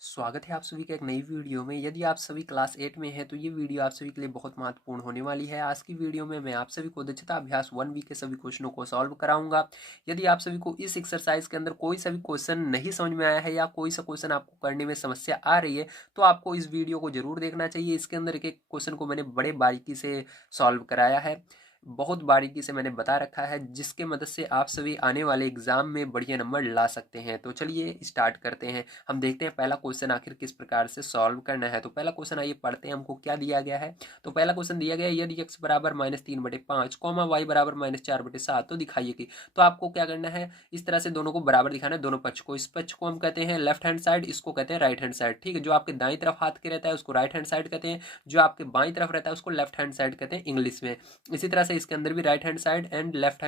स्वागत है आप सभी का एक नई वीडियो में। यदि आप सभी क्लास 8 में हैं तो ये वीडियो आप सभी के लिए बहुत महत्वपूर्ण होने वाली है। आज की वीडियो में मैं आप सभी को दक्षता अभ्यास 1 के सभी क्वेश्चनों को सॉल्व कराऊंगा। यदि आप सभी को इस एक्सरसाइज के अंदर कोई सा भी क्वेश्चन नहीं समझ में आया है या कोई सा क्वेश्चन आपको करने में समस्या आ रही है तो आपको इस वीडियो को जरूर देखना चाहिए। इसके अंदर एक एक क्वेश्चन को मैंने बड़े बारीकी से सॉल्व कराया है, बहुत बारीकी से मैंने बता रखा है, जिसके मदद से आप सभी आने वाले एग्जाम में बढ़िया नंबर ला सकते हैं। तो चलिए स्टार्ट करते हैं। हम देखते हैं पहला क्वेश्चन आखिर किस प्रकार से सॉल्व करना है। तो पहला क्वेश्चन आइए पढ़ते हैं, हमको क्या दिया गया है। तो पहला क्वेश्चन दिया गया है, यदि x बराबर -3/5 कॉमा y बराबर -4/7 तो दिखाइए कि। तो आपको क्या करना है, इस तरह से दोनों को बराबर दिखाना है, दोनों पक्ष को। इस पक्ष को हम कहते हैं लेफ्ट हैंड साइड, इसको कहते हैं राइट हैंड साइड। ठीक है, जो आपके दाई तरफ हाथ के रहता है उसको राइट हैंड साइड कहते हैं, जो आपके बाई तरफ रहता है उसको लेफ्ट हैंड साइड कहते हैं इंग्लिश में। इसी तरह से इसके अंदर भी right hand side and left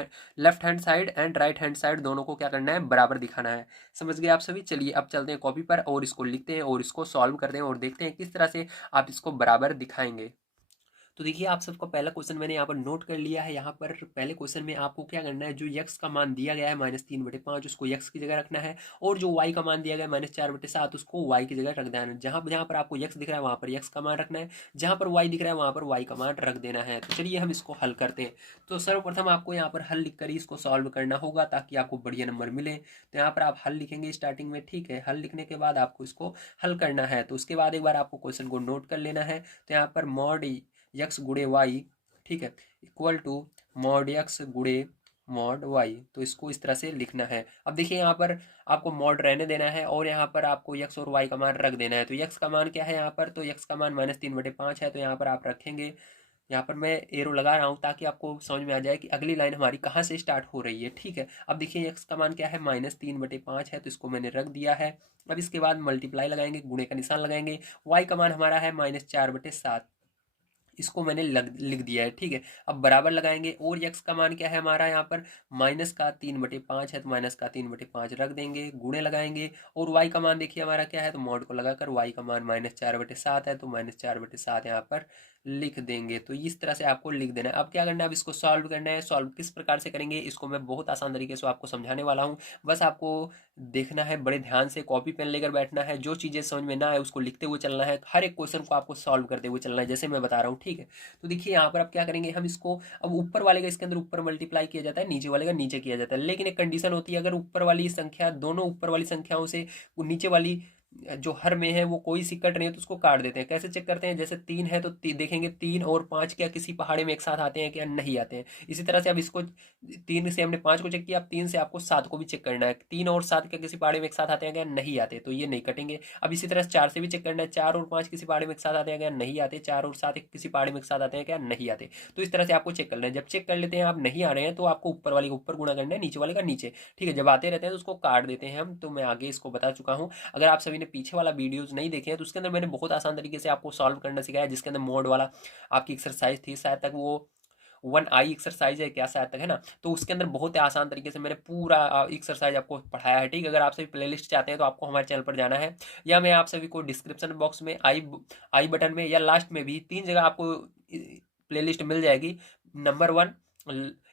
hand side and right hand side दोनों को क्या करना है, बराबर दिखाना है। समझ गए आप सभी। चलिए अब चलते हैं कॉपी पर और इसको लिखते हैं और इसको सॉल्व करते हैं और देखते हैं किस तरह से आप इसको बराबर दिखाएंगे। तो देखिए आप सबको पहला क्वेश्चन मैंने यहाँ पर नोट कर लिया है। यहाँ पर पहले क्वेश्चन में आपको क्या करना है, जो यक्स का मान दिया गया है -3/5 उसको यक्स की जगह रखना है, और जो वाई का मान दिया गया है -4/7 उसको वाई की जगह रख देना है। जहाँ जहाँ पर आपको यक्स दिख रहा है वहाँ पर यक्स का मान रखना है, जहाँ पर वाई दिख रहा है वहाँ पर वाई का मान रख देना है। तो चलिए हम इसको हल करते हैं। तो सर्वप्रथम आपको यहाँ पर हल लिख कर ही इसको सॉल्व करना होगा ताकि आपको बढ़िया नंबर मिले। तो यहाँ पर आप हल लिखेंगे स्टार्टिंग में, ठीक है। हल लिखने के बाद आपको इसको हल करना है। तो उसके बाद एक बार आपको क्वेश्चन को नोट कर लेना है। तो यहाँ पर मॉड यक्स गुड़े वाई, ठीक है, इक्वल टू मॉड यक्स गुड़े मॉड वाई। तो इसको इस तरह से लिखना है। अब देखिए यहाँ पर आपको मॉड रहने देना है और यहाँ पर आपको यक्स और वाई का मान रख देना है। तो यक्स का मान क्या है यहाँ पर, तो यक्स का मान -3/5 है। तो यहाँ पर आप रखेंगे, यहाँ पर मैं एरो लगा रहा हूँ ताकि आपको समझ में आ जाए कि अगली लाइन हमारी कहाँ से स्टार्ट हो रही है, ठीक है। अब देखिए एक्स का मान क्या है, -3/5 है, तो इसको मैंने रख दिया है। अब इसके बाद मल्टीप्लाई लगाएंगे, गुणे का निशान लगाएंगे। वाई का मान हमारा है -4/7, इसको मैंने लिख दिया है, ठीक है। अब बराबर लगाएंगे और यक्स का मान क्या है हमारा यहाँ पर, -3/5 है, तो -3/5 रख देंगे, गुणे लगाएंगे। और वाई का मान देखिए हमारा क्या है, तो मॉड को लगाकर वाई का मान -4/7 है, तो -4/7 यहाँ पर लिख देंगे। तो इस तरह से आपको लिख देना है। अब क्या करना है, अब इसको सॉल्व करना है। सॉल्व किस प्रकार से करेंगे इसको मैं बहुत आसान तरीके से आपको समझाने वाला हूँ। बस आपको देखना है, बड़े ध्यान से कॉपी पेन लेकर बैठना है, जो चीज़ें समझ में ना आए उसको लिखते हुए चलना है, हर एक क्वेश्चन को आपको सॉल्व करते हुए चलना है जैसे मैं बता रहा हूँ, ठीक है। तो देखिए यहाँ पर अब क्या करेंगे हम इसको, अब ऊपर वाले का इसके अंदर ऊपर मल्टीप्लाई किया जाता है, नीचे वाले का नीचे किया जाता है, लेकिन एक कंडीशन होती है, अगर ऊपर वाली संख्या दोनों ऊपर वाली संख्याओं से नीचे वाली जो हर में है वो कोई सी कट रही है तो उसको काट देते हैं। कैसे चेक करते हैं, जैसे 3 है तो देखेंगे 3 और 5 क्या किसी पहाड़े में एक साथ आते हैं क्या, नहीं आते हैं। इसी तरह से अब इसको 3 से हमने 5 को चेक किया, अब 3 से आपको 7 को भी चेक करना है, 3 और 7 क्या किसी पहाड़े में एक साथ आते हैं क्या, नहीं आते, तो ये नहीं कटेंगे। अब इसी तरह से 4 से भी चेक करना है, 4 और 5 किसी पहाड़े में एक साथ आते हैं क्या, नहीं आते, 4 और 7 किसी पहाड़े में एक साथ आते हैं क्या, नहीं आते। तो इस तरह से आपको चेक करना है। जब चेक कर लेते हैं आप नहीं आ रहे हैं तो आपको ऊपर वाले का ऊपर गुणा करना है, नीचे वाले का नीचे, ठीक है। जब आते रहते हैं तो उसको काट देते हैं हम, तो मैं आगे इसको बता चुका हूँ। अगर आप सभी ने पीछे वाला वीडियोस नहीं देखे हैं तो उसके अंदर मैंने बहुत आसान तरीके से आपको सॉल्व करना सिखाया, जिसके अंदर मोड वाला आपकी एक्सरसाइज थी, शायद तक वो 1I एक्सरसाइज है क्या, शायद तक है ना। तो उसके अंदर बहुत ही आसान तरीके से मैंने पूरा एक्सरसाइज आपको पढ़ाया है, ठीक है। अगर आप सभी प्लेलिस्ट चाहते हैं तो आपको हमारे चैनल पर जाना है, या मैं आप सभी को डिस्क्रिप्शन बॉक्स में आई बटन में या लास्ट में भी 3 जगह आपको प्लेलिस्ट मिल जाएगी। नंबर 1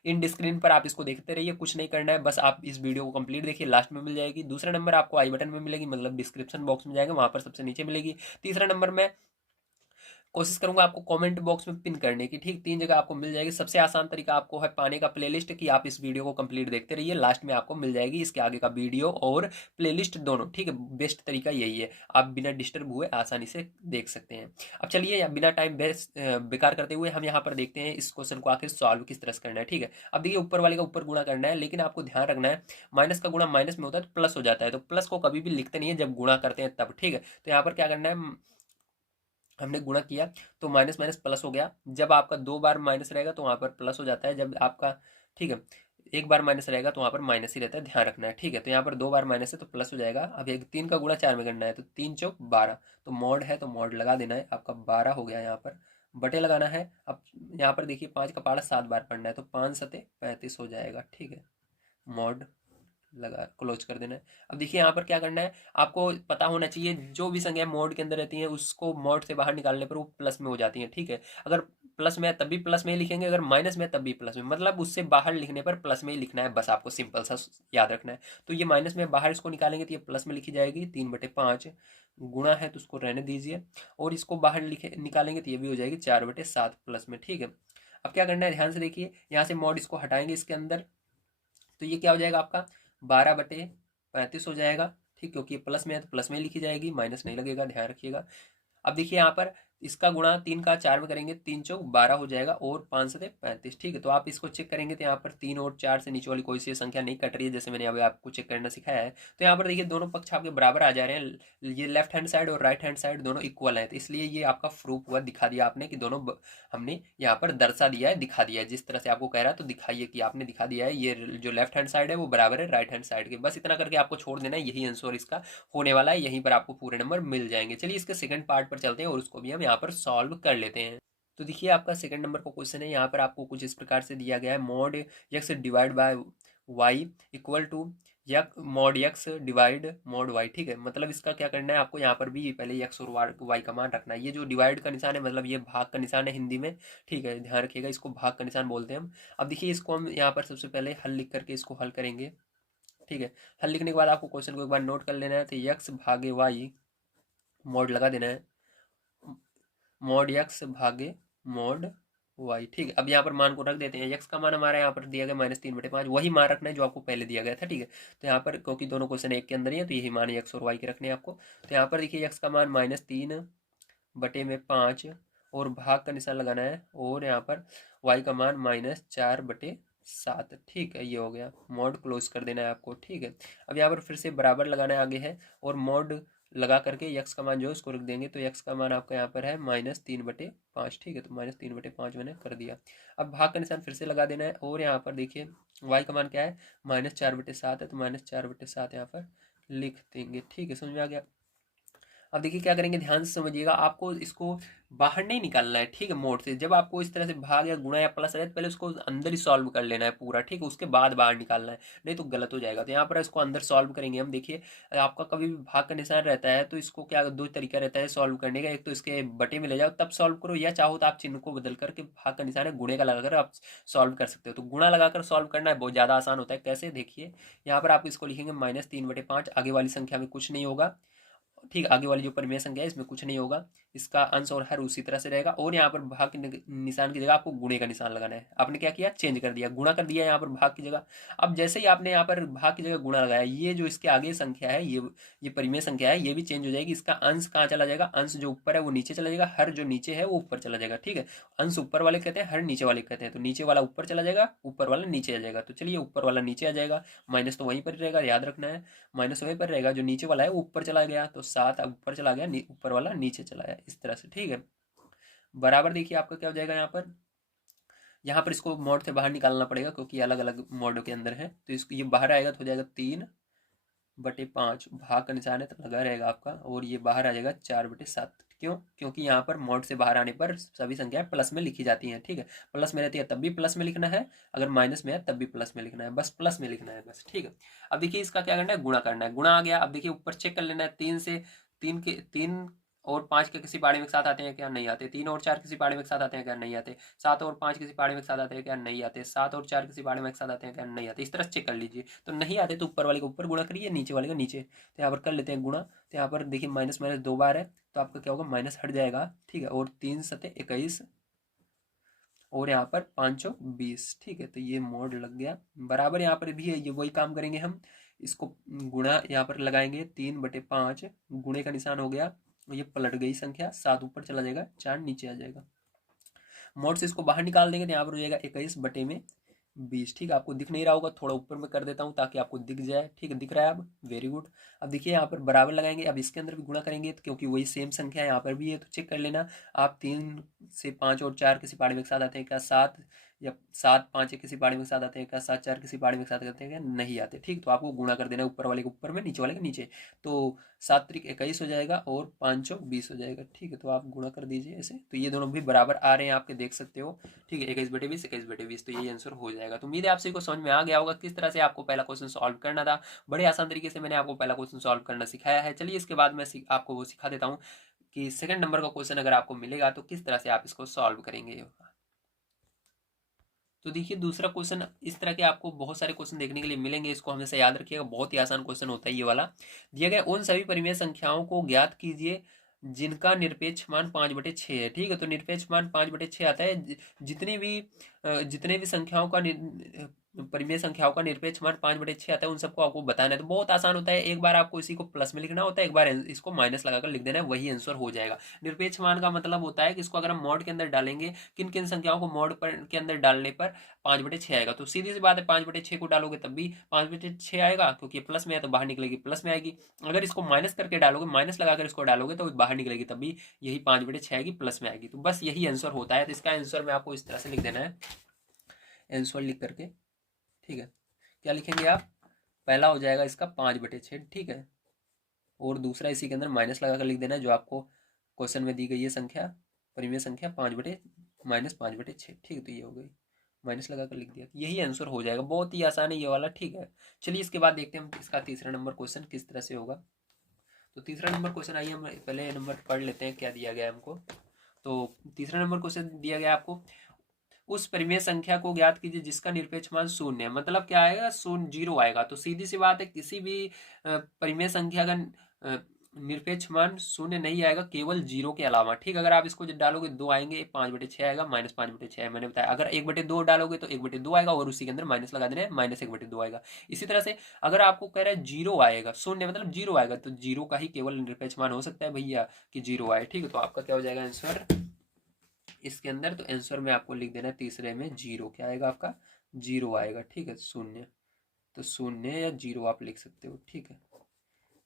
इन स्क्रीन पर आप इसको देखते रहिए, कुछ नहीं करना है, बस आप इस वीडियो को कंप्लीट देखिए, लास्ट में मिल जाएगी। दूसरा नंबर आपको आई बटन में मिलेगी, मतलब डिस्क्रिप्शन बॉक्स में जाएगा वहां पर सबसे नीचे मिलेगी। तीसरा नंबर में कोशिश करूंगा आपको कमेंट बॉक्स में पिन करने की, ठीक, 3 जगह आपको मिल जाएगी। सबसे आसान तरीका आपको है पाने का प्लेलिस्ट की, आप इस वीडियो को कंप्लीट देखते रहिए, लास्ट में आपको मिल जाएगी इसके आगे का वीडियो और प्लेलिस्ट दोनों, ठीक है। बेस्ट तरीका यही है, आप बिना डिस्टर्ब हुए आसानी से देख सकते हैं। अब चलिए बिना टाइम बेकार करते हुए हम यहाँ पर देखते हैं इस क्वेश्चन को आखिर सॉल्व किस तरह से करना है, ठीक है। अब देखिए ऊपर वाले का ऊपर गुणा करना है, लेकिन आपको ध्यान रखना है माइनस का गुणा माइनस में होता है तो प्लस हो जाता है, तो प्लस को कभी भी लिखते नहीं है जब गुणा करते हैं तब, ठीक है। तो यहाँ पर क्या करना है, हमने गुणा किया तो माइनस माइनस प्लस हो गया। जब आपका 2 बार माइनस रहेगा तो वहां पर प्लस हो जाता है, जब आपका, ठीक है, एक बार माइनस रहेगा तो वहां पर माइनस ही रहता है, ध्यान रखना है, ठीक है। तो यहाँ पर 2 बार माइनस है तो प्लस हो जाएगा। अब एक 3 का गुणा 4 में करना है, तो 3 चौक 12, तो मॉड है तो मॉड लगा देना है, आपका 12 हो गया। यहाँ पर बटे लगाना है। अब यहाँ पर देखिए 5 का पहाड़ा 7 बार पढ़ना है, तो 5 सते 35 हो जाएगा, ठीक है। मॉड लगा क्लोज कर देना है। अब देखिए यहाँ पर क्या करना है, आपको पता होना चाहिए जो भी संख्या मोड के अंदर रहती है उसको मोड से बाहर निकालने पर वो प्लस में हो जाती है, ठीक है। अगर प्लस में है तब भी प्लस में ही लिखेंगे, अगर माइनस में है तब भी प्लस में, मतलब उससे बाहर लिखने पर प्लस में ही लिखना है, बस आपको सिंपल सा याद रखना है। तो ये माइनस में बाहर इसको निकालेंगे तो ये प्लस में लिखी जाएगी 3/5, गुणा है तो उसको रहने दीजिए, और इसको बाहर लिखे निकालेंगे तो ये भी हो जाएगी 4/7 प्लस में, ठीक है। अब क्या करना है, ध्यान से देखिए, यहाँ से मॉड इसको हटाएंगे इसके अंदर, तो ये क्या हो जाएगा आपका 12/35 हो जाएगा, ठीक, क्योंकि ये प्लस में है तो प्लस में ही लिखी जाएगी, माइनस नहीं लगेगा, ध्यान रखिएगा। अब देखिए यहाँ पर इसका गुणा 3 का 4 में करेंगे, 3×4 = 12 हो जाएगा, और 5×7 = 35, ठीक है। तो आप इसको चेक करेंगे तो यहाँ पर 3 और 4 से नीचे वाली कोई सी संख्या नहीं कट रही है, जैसे मैंने अभी आपको चेक करना सिखाया है। तो यहाँ पर देखिए दोनों पक्ष आपके बराबर आ जा रहे हैं, ये लेफ्ट हैंड साइड और राइट हैंड साइड दोनों इक्वल है, तो इसलिए ये आपका प्रूफ हुआ, दिखा दिया आपने कि दोनों हमने यहाँ पर दर्शा दिया है, दिखा दिया है, जिस तरह से आपको कह रहा है तो दिखाइए कि आपने दिखा दिया है, ये जो लेफ्ट हैंड साइड है वो बराबर है राइट हैंड साइड के, बस इतना करके आपको छोड़ देना है, यही आंसर इसका होने वाला है, यहीं पर आपको पूरे नंबर मिल जाएंगे। चलिए इसके सेकंड पार्ट पर चलते हैं और उसको भी हम यहाँ पर सॉल्व कर लेते हैं। तो देखिए आपका सेकंड नंबर का क्वेश्चन है, यहाँ पर आपको कुछ इस प्रकार से दिया गया है, mod x divide by y equal to mod x divide mod y, ठीक है। मतलब इसका क्या करना है, आपको यहाँ पर भी पहले x और y का मान रखना है। ये जो डिवाइड का निशान है मतलब ये भाग का निशान है हिंदी में, ठीक है, ध्यान रखिएगा, इसको भाग का निशान बोलते हैं हम। अब देखिए इसको हम यहाँ पर सबसे पहले हल लिख करके इसको हल करेंगे, ठीक है। हल लिखने के बाद आपको क्वेश्चन को एक बार नोट कर लेना है, तो x भागे y मॉड लगा देना है, मॉड x भागे मॉड y, ठीक है। अब यहाँ पर मान को रख देते हैं, x का मान हमारा यहाँ पर दिया गया -3/5, वही मान रखना है जो आपको पहले दिया गया था, ठीक है। तो यहाँ पर क्योंकि दोनों क्वेश्चन एक के अंदर ही है तो यही मान x और y के रखने हैं आपको। तो यहाँ पर देखिए x का मान -3/5 और भाग का निशान लगाना है, और यहाँ पर y का मान -4/7, ठीक है। ये हो गया, मॉड क्लोज कर देना है आपको, ठीक है। अब यहाँ पर फिर से बराबर लगाना है आगे है, और मॉड लगा करके x का मान जो है उसको रख देंगे, तो x का मान आपका यहाँ पर है -3/5, ठीक है। तो -3/5 मैंने कर दिया। अब भाग का निशान फिर से लगा देना है, और यहाँ पर देखिए y का मान क्या है -4/7 है, तो -4/7 यहाँ पर लिख देंगे, ठीक है। समझ में आ गया। अब देखिए क्या करेंगे, ध्यान से समझिएगा, आपको इसको बाहर नहीं निकालना है, ठीक है, मोड से। जब आपको इस तरह से भाग या गुणा या प्लस आए तो पहले उसको अंदर ही सॉल्व कर लेना है पूरा, ठीक है, उसके बाद बाहर निकालना है, नहीं तो गलत हो जाएगा। तो यहाँ पर इसको अंदर सॉल्व करेंगे हम। देखिए आपका कभी भी भाग का निशान रहता है तो इसको क्या, दो तरीका रहता है सॉल्व करने का, एक तो इसके बटे में ले जाओ तब सॉल्व करो, या चाहो तो आप चिन्ह को बदल करके भाग का निशान है गुणे का लगाकर आप सॉल्व कर सकते हो। तो गुणा लगाकर सॉल्व करना है, बहुत ज़्यादा आसान होता है। कैसे, देखिए यहाँ पर आप इसको लिखेंगे -3/5, आगे वाली संख्या में कुछ नहीं होगा, ठीक, आगे वाली जो परिमेय संख्या है इसमें कुछ नहीं होगा, इसका अंश और हर उसी तरह से रहेगा, और यहाँ पर भाग के निशान की जगह आपको गुणे का निशान लगाना है। आपने क्या किया, चेंज कर दिया, गुणा कर दिया यहाँ पर भाग की जगह। अब जैसे ही आपने यहाँ पर भाग की जगह गुणा लगाया, ये जो इसके आगे संख्या है, ये परिमेय संख्या है, ये भी चेंज हो जाएगी। इसका अंश कहाँ चला जाएगा, अंश जो ऊपर है वो नीचे चला जाएगा, हर जो नीचे है वो ऊपर चला जाएगा, ठीक है। अंश ऊपर वाले कहते हैं, हर नीचे वाले कहते हैं, तो नीचे वाला ऊपर चला जाएगा, ऊपर वाला नीचे आ जाएगा। तो चलिए ऊपर वाला नीचे आ जाएगा, माइनस तो वहीं पर रहेगा, याद रखना है, माइनस वहीं पर रहेगा, जो नीचे वाला है वो ऊपर चला गया, तो 7 अब ऊपर चला गया, ऊपर वाला नीचे चला गया, इस तरह से, ठीक है। बराबर देखिए आपका क्या हो जाएगा, यहाँ पर इसको मोड से बाहर निकालना पड़ेगा क्योंकि अलग अलग मोड के अंदर है, तो इसको ये बाहर आएगा तो हो जाएगा 3/5, भाग का निशान है तो लगा रहेगा आपका, और ये बाहर आ जाएगा 4/7। क्यों, क्योंकि यहाँ पर मोड से बाहर आने पर सभी संख्याएं प्लस में लिखी जाती हैं, ठीक है। प्लस में रहती है तब भी प्लस में लिखना है, अगर माइनस में है तब भी प्लस में लिखना है, बस प्लस में लिखना है बस, ठीक है। अब देखिए इसका क्या करना है, गुणा करना है, गुणा आ गया। अब देखिए ऊपर चेक कर लेना है, 3 और 5 के किसी पाड़े में एक साथ आते हैं क्या, नहीं आते। 3 और 4 किसी पाड़े में एक साथ आते हैं क्या, नहीं आते। 7 और 5 किसी पाड़े में एक साथ आते हैं क्या, नहीं आते। 7 और 4 किसी पाड़े में एक साथ आते हैं क्या, नहीं आते। इस तरह चेक कर लीजिए, तो नहीं आते तो ऊपर वाले को ऊपर गुणा करिए, नीचे वाले का नीचे। तो यहाँ पर कर लेते हैं गुणा, तो यहाँ पर देखिए माइनस माइनस 2 बार है, तो आपका क्या होगा, माइनस हट जाएगा, ठीक है। और 3×7 = 21, और यहाँ पर 5×20, ठीक है। तो ये मोड लग गया बराबर, यहाँ पर भी है, ये वही काम करेंगे हम, इसको गुणा यहाँ पर लगाएंगे, 3/5 गुणे का निशान हो गया, ये पलट गई संख्या, 7 ऊपर चला जाएगा, 4 नीचे आ जाएगा। मोड से इसको बाहर निकाल देंगे तो यहाँ पर हो जाएगा 21/20, ठीक है। आपको दिख नहीं रहा होगा, थोड़ा ऊपर में कर देता हूँ ताकि आपको दिख जाए, ठीक है, दिख रहा है अब, वेरी गुड। अब देखिए यहाँ पर बराबर लगाएंगे, अब इसके अंदर भी गुणा करेंगे तो क्योंकि वही सेम संख्या यहाँ पर भी है, तो चेक कर लेना आप, 3 से 5 और 4 किसी पाड़े में एक साथ आते हैं क्या, 7 या 7 5 किसी पाड़े में एक साथ आते हैं क्या, 7 4 किसी पाड़े में एक साथ आते हैं क्या, नहीं आते, ठीक। तो आपको गुणा कर देना है, ऊपर वाले के ऊपर में, नीचे वाले के नीचे, तो 7×3 = 21 हो जाएगा, और 5×20 हो जाएगा, ठीक है। तो आप गुणा कर दीजिए ऐसे, तो ये दोनों भी बराबर आ रहे हैं आपके, देख सकते हो, ठीक है। 21/20 21/20, तो ये आंसर हो जाएगा। तो उम्मीद है आप सभी को समझ में आ गया होगा किस तरह से आपको पहला क्वेश्चन सॉल्व करना था। बड़े आसान तरीके से मैंने आपको पहला क्वेश्चन सॉल्व करना सिखाया है। चलिए इसके बाद मैं आपको वो सिखा देता हूँ कि सेकंड नंबर का क्वेश्चन अगर आपको मिलेगा तो किस तरह से आप इसको सॉल्व करेंगे। तो देखिए दूसरा क्वेश्चन, इस तरह के आपको बहुत सारे क्वेश्चन देखने के लिए मिलेंगे, इसको हमेशा याद रखिएगा, बहुत ही आसान क्वेश्चन होता है ये वाला। दिया गया उन सभी परिमेय संख्याओं को ज्ञात कीजिए जिनका निरपेक्ष मान 5/6 है। ठीक है, तो निरपेक्ष मान 5/6 आता है। जितने भी संख्याओं का परिमेय संख्याओं का निरपेक्ष मान 5/6 आता है, उन सबको आपको बताना है। तो बहुत आसान होता है, एक बार आपको इसी को प्लस में लिखना होता है, एक बार इसको माइनस लगाकर लिख देना है, वही आंसर हो जाएगा। निरपेक्ष मान का मतलब होता है कि इसको अगर हम मॉड के अंदर डालेंगे, किन किन संख्याओं को मॉड पर के अंदर डालने पर 5/6 आएगा। तो सीधी सी बात है, 5/6 को डालोगे तब भी 5/6 आएगा, क्योंकि प्लस में है तो बाहर निकलेगी प्लस में आएगी। अगर इसको माइनस करके डालोगे, माइनस लगाकर इसको डालोगे तो बाहर निकलेगी, तब भी यही 5/6 आएगी, प्लस में आएगी। तो बस यही आंसर होता है। तो इसका आंसर में आपको इस तरह से लिख देना है, आंसर लिख करके। ठीक है, क्या लिखेंगे आप? पहला हो जाएगा इसका 5/6। ठीक है, और दूसरा इसी के अंदर माइनस लगाकर लिख देना है, जो आपको क्वेश्चन में दी गई है संख्या, परिमेय संख्या 5/-5/6। ठीक है, तो ये हो गई, माइनस लगाकर लिख दिया, यही आंसर हो जाएगा। बहुत ही आसान है ये वाला। ठीक है, चलिए इसके बाद देखते हैं हम इसका तीसरा नंबर क्वेश्चन किस तरह से होगा। तो तीसरा नंबर क्वेश्चन, आइए हम पहले नंबर पढ़ लेते हैं क्या दिया गया है हमको। तो तीसरा नंबर क्वेश्चन दिया गया आपको, उस परिमेय संख्या को ज्ञात कीजिए जिसका निरपेक्ष मान 0 है। मतलब क्या आएगा? 0 0 आएगा। तो सीधी सी बात है, किसी भी परिमेय संख्या का निरपेक्ष मान 0 नहीं आएगा, केवल 0 के अलावा। ठीक, अगर आप इसको डालोगे 2 आएंगे, 5/6 आएगा, -5/6 मैंने बताया। अगर 1/2 डालोगे तो 1/2 आएगा, और उसी के अंदर माइनस लगा देना है, -1/2 आएगा। इसी तरह से अगर आपको कह रहा है 0 आएगा, 0 मतलब 0 आएगा, तो 0 का ही केवल निरपेक्ष मान हो सकता है भैया कि 0 आए। ठीक है, तो आपका क्या हो जाएगा आंसर इसके अंदर? तो आंसर में आपको लिख देना है तीसरे में 0। क्या आएगा आपका? 0 आएगा। ठीक है, 0, तो 0 या 0 आप लिख सकते हो। ठीक है,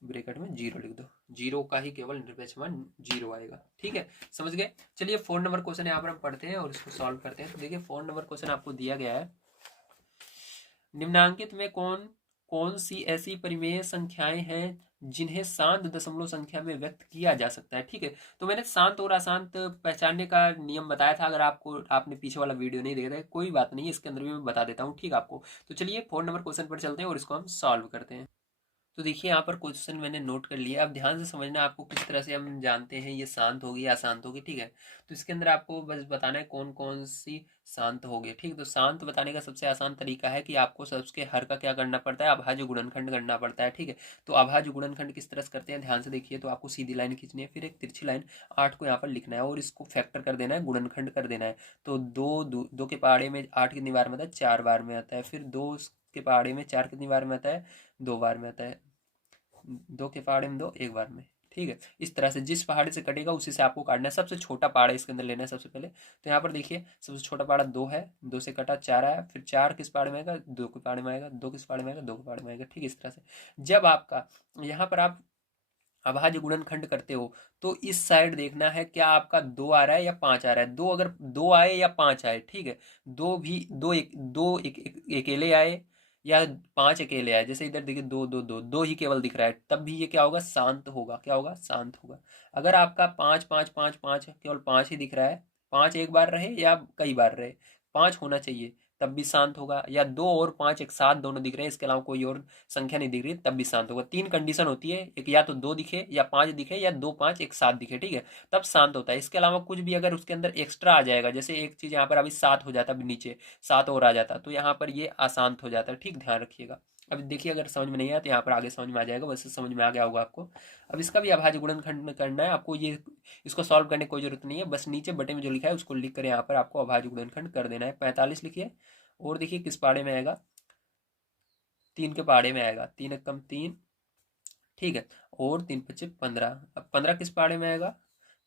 ब्रैकेट में 0 लिख दो, 0 का ही केवल निरपेक्ष मान 0 आएगा। ठीक है, समझ गए। चलिए 4 नंबर क्वेश्चन यहाँ पर हम पढ़ते हैं और इसको सॉल्व करते हैं। तो देखिए 4 नंबर क्वेश्चन आपको दिया गया है, निम्नांकित में कौन कौन सी ऐसी परिमेय संख्याएं हैं जिन्हें शांत दशमलव संख्या में व्यक्त किया जा सकता है। ठीक है, तो मैंने शांत और अशांत पहचानने का नियम बताया था, अगर आपने पीछे वाला वीडियो नहीं देखा है, कोई बात नहीं, इसके अंदर भी मैं बता देता हूँ। ठीक है आपको। तो चलिए 4 नंबर क्वेश्चन पर चलते हैं और इसको हम सॉल्व करते हैं। तो देखिए यहाँ पर क्वेश्चन मैंने नोट कर लिया, अब ध्यान से समझना आपको किस तरह से हम जानते हैं ये शांत होगी या अशांत होगी। ठीक है, तो इसके अंदर आपको बस बताना है कौन कौन सी शांत होगी। ठीक है, तो शांत बताने का सबसे आसान तरीका है कि आपको सबके हर का क्या करना पड़ता है? अभाज्य गुणनखंड करना पड़ता है। ठीक है, तो अभाज्य गुणनखंड किस तरह से करते हैं, ध्यान से देखिए। तो आपको सीधी लाइन खींचनी है, फिर एक तिरछी लाइन 8 को यहाँ पर लिखना है और इसको फैक्टर कर देना है, गुणनखंड कर देना है। तो दो के पहाड़े में 8 कितनी बार में आता है? 4 बार में आता है। फिर 2 के पहाड़े में 4 कितनी बार में आता है? 2 बार में आता है। 2 के पहाड़े में 2 एक बार में। ठीक है, इस तरह से जिस पहाड़ी से कटेगा उसी से आपको काटना है। सबसे छोटा पहाड़ा इसके अंदर लेना है सबसे पहले। तो यहाँ पर देखिए सबसे छोटा पहाड़ा 2 है, 2 से कटा 4 आया, फिर 4 किस पहाड़े में आएगा? 2 के पहाड़े में आएगा, 2 किस पहाड़े में आएगा? 2 के पहाड़े में आएगा। ठीक है, इस तरह से जब आपका यहाँ पर आप अभाज्य गुणनखंड करते हो तो इस साइड देखना है क्या आपका 2 आ रहा है या 5 आ रहा है। 2 अगर 2 आए या 5 आए, ठीक है, दो अकेले आए या 5 अकेले आए, जैसे इधर देखिए 2 2 2 2 ही केवल दिख रहा है, तब भी ये क्या होगा? शांत होगा। क्या होगा? शांत होगा। अगर आपका 5 5 5 5 केवल 5 ही दिख रहा है, 5 एक बार रहे या कई बार रहे, 5 होना चाहिए, तब भी शांत होगा। या 2 और 5 एक साथ दोनों दिख रहे हैं, इसके अलावा कोई और संख्या नहीं दिख रही, तब भी शांत होगा। 3 कंडीशन होती है, एक या तो 2 दिखे या 5 दिखे या 2 5 एक साथ दिखे। ठीक है, तब शांत होता है। इसके अलावा कुछ भी अगर उसके अंदर एक्स्ट्रा आ जाएगा, जैसे एक चीज यहाँ पर अभी 7 हो जाता, अभी नीचे 7 और आ जाता, तो यहाँ पर ये अशांत हो जाता है। ठीक, ध्यान रखिएगा। अब देखिए अगर समझ में नहीं आया तो यहाँ पर आगे समझ में आ जाएगा, वैसे समझ में आ गया होगा आपको। अब इसका भी अभाज्य गुणनखंड करना है आपको, ये इसको सॉल्व करने की कोई जरूरत नहीं है, बस नीचे बटे में जो लिखा है उसको लिख कर यहाँ पर आपको अभाज्य गुणनखंड कर देना है। 45 लिखिए, और देखिए किस पहाड़े में आएगा? 3 के पहाड़े में आएगा, 3 एकम 3। ठीक है, और 3 पच्चे 15। अब 15 किस पहाड़े में आएगा?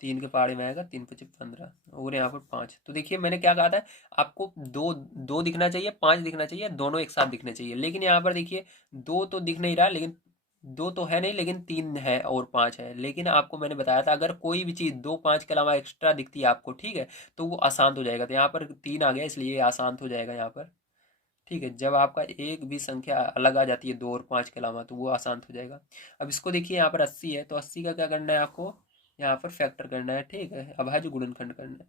3 के पहाड़े में आएगा, 3 पच्चे 15, और यहाँ पर 5। तो देखिए मैंने क्या कहा था, आपको दो दो दिखना चाहिए, 5 दिखना चाहिए, दोनों एक साथ दिखने चाहिए। लेकिन यहाँ पर देखिए 2 तो दिख नहीं रहा, लेकिन 2 तो है नहीं, लेकिन 3 है और 5 है। लेकिन आपको मैंने बताया था अगर कोई भी चीज़ 2 5 के अलावा एक्स्ट्रा दिखती है आपको, ठीक है, तो वो अशांत हो जाएगा। तो यहाँ पर 3 आ गया, इसलिए ये अशांत हो जाएगा यहाँ पर। ठीक है, जब आपका एक भी संख्या अलग आ जाती है 2 और 5 के अलावा, तो वो अशांत हो जाएगा। अब इसको देखिए यहाँ पर 80 है, तो 80 का क्या करना है आपको? यहाँ पर फैक्टर करना है। ठीक है, अभाज्य गुणनखंड करना है।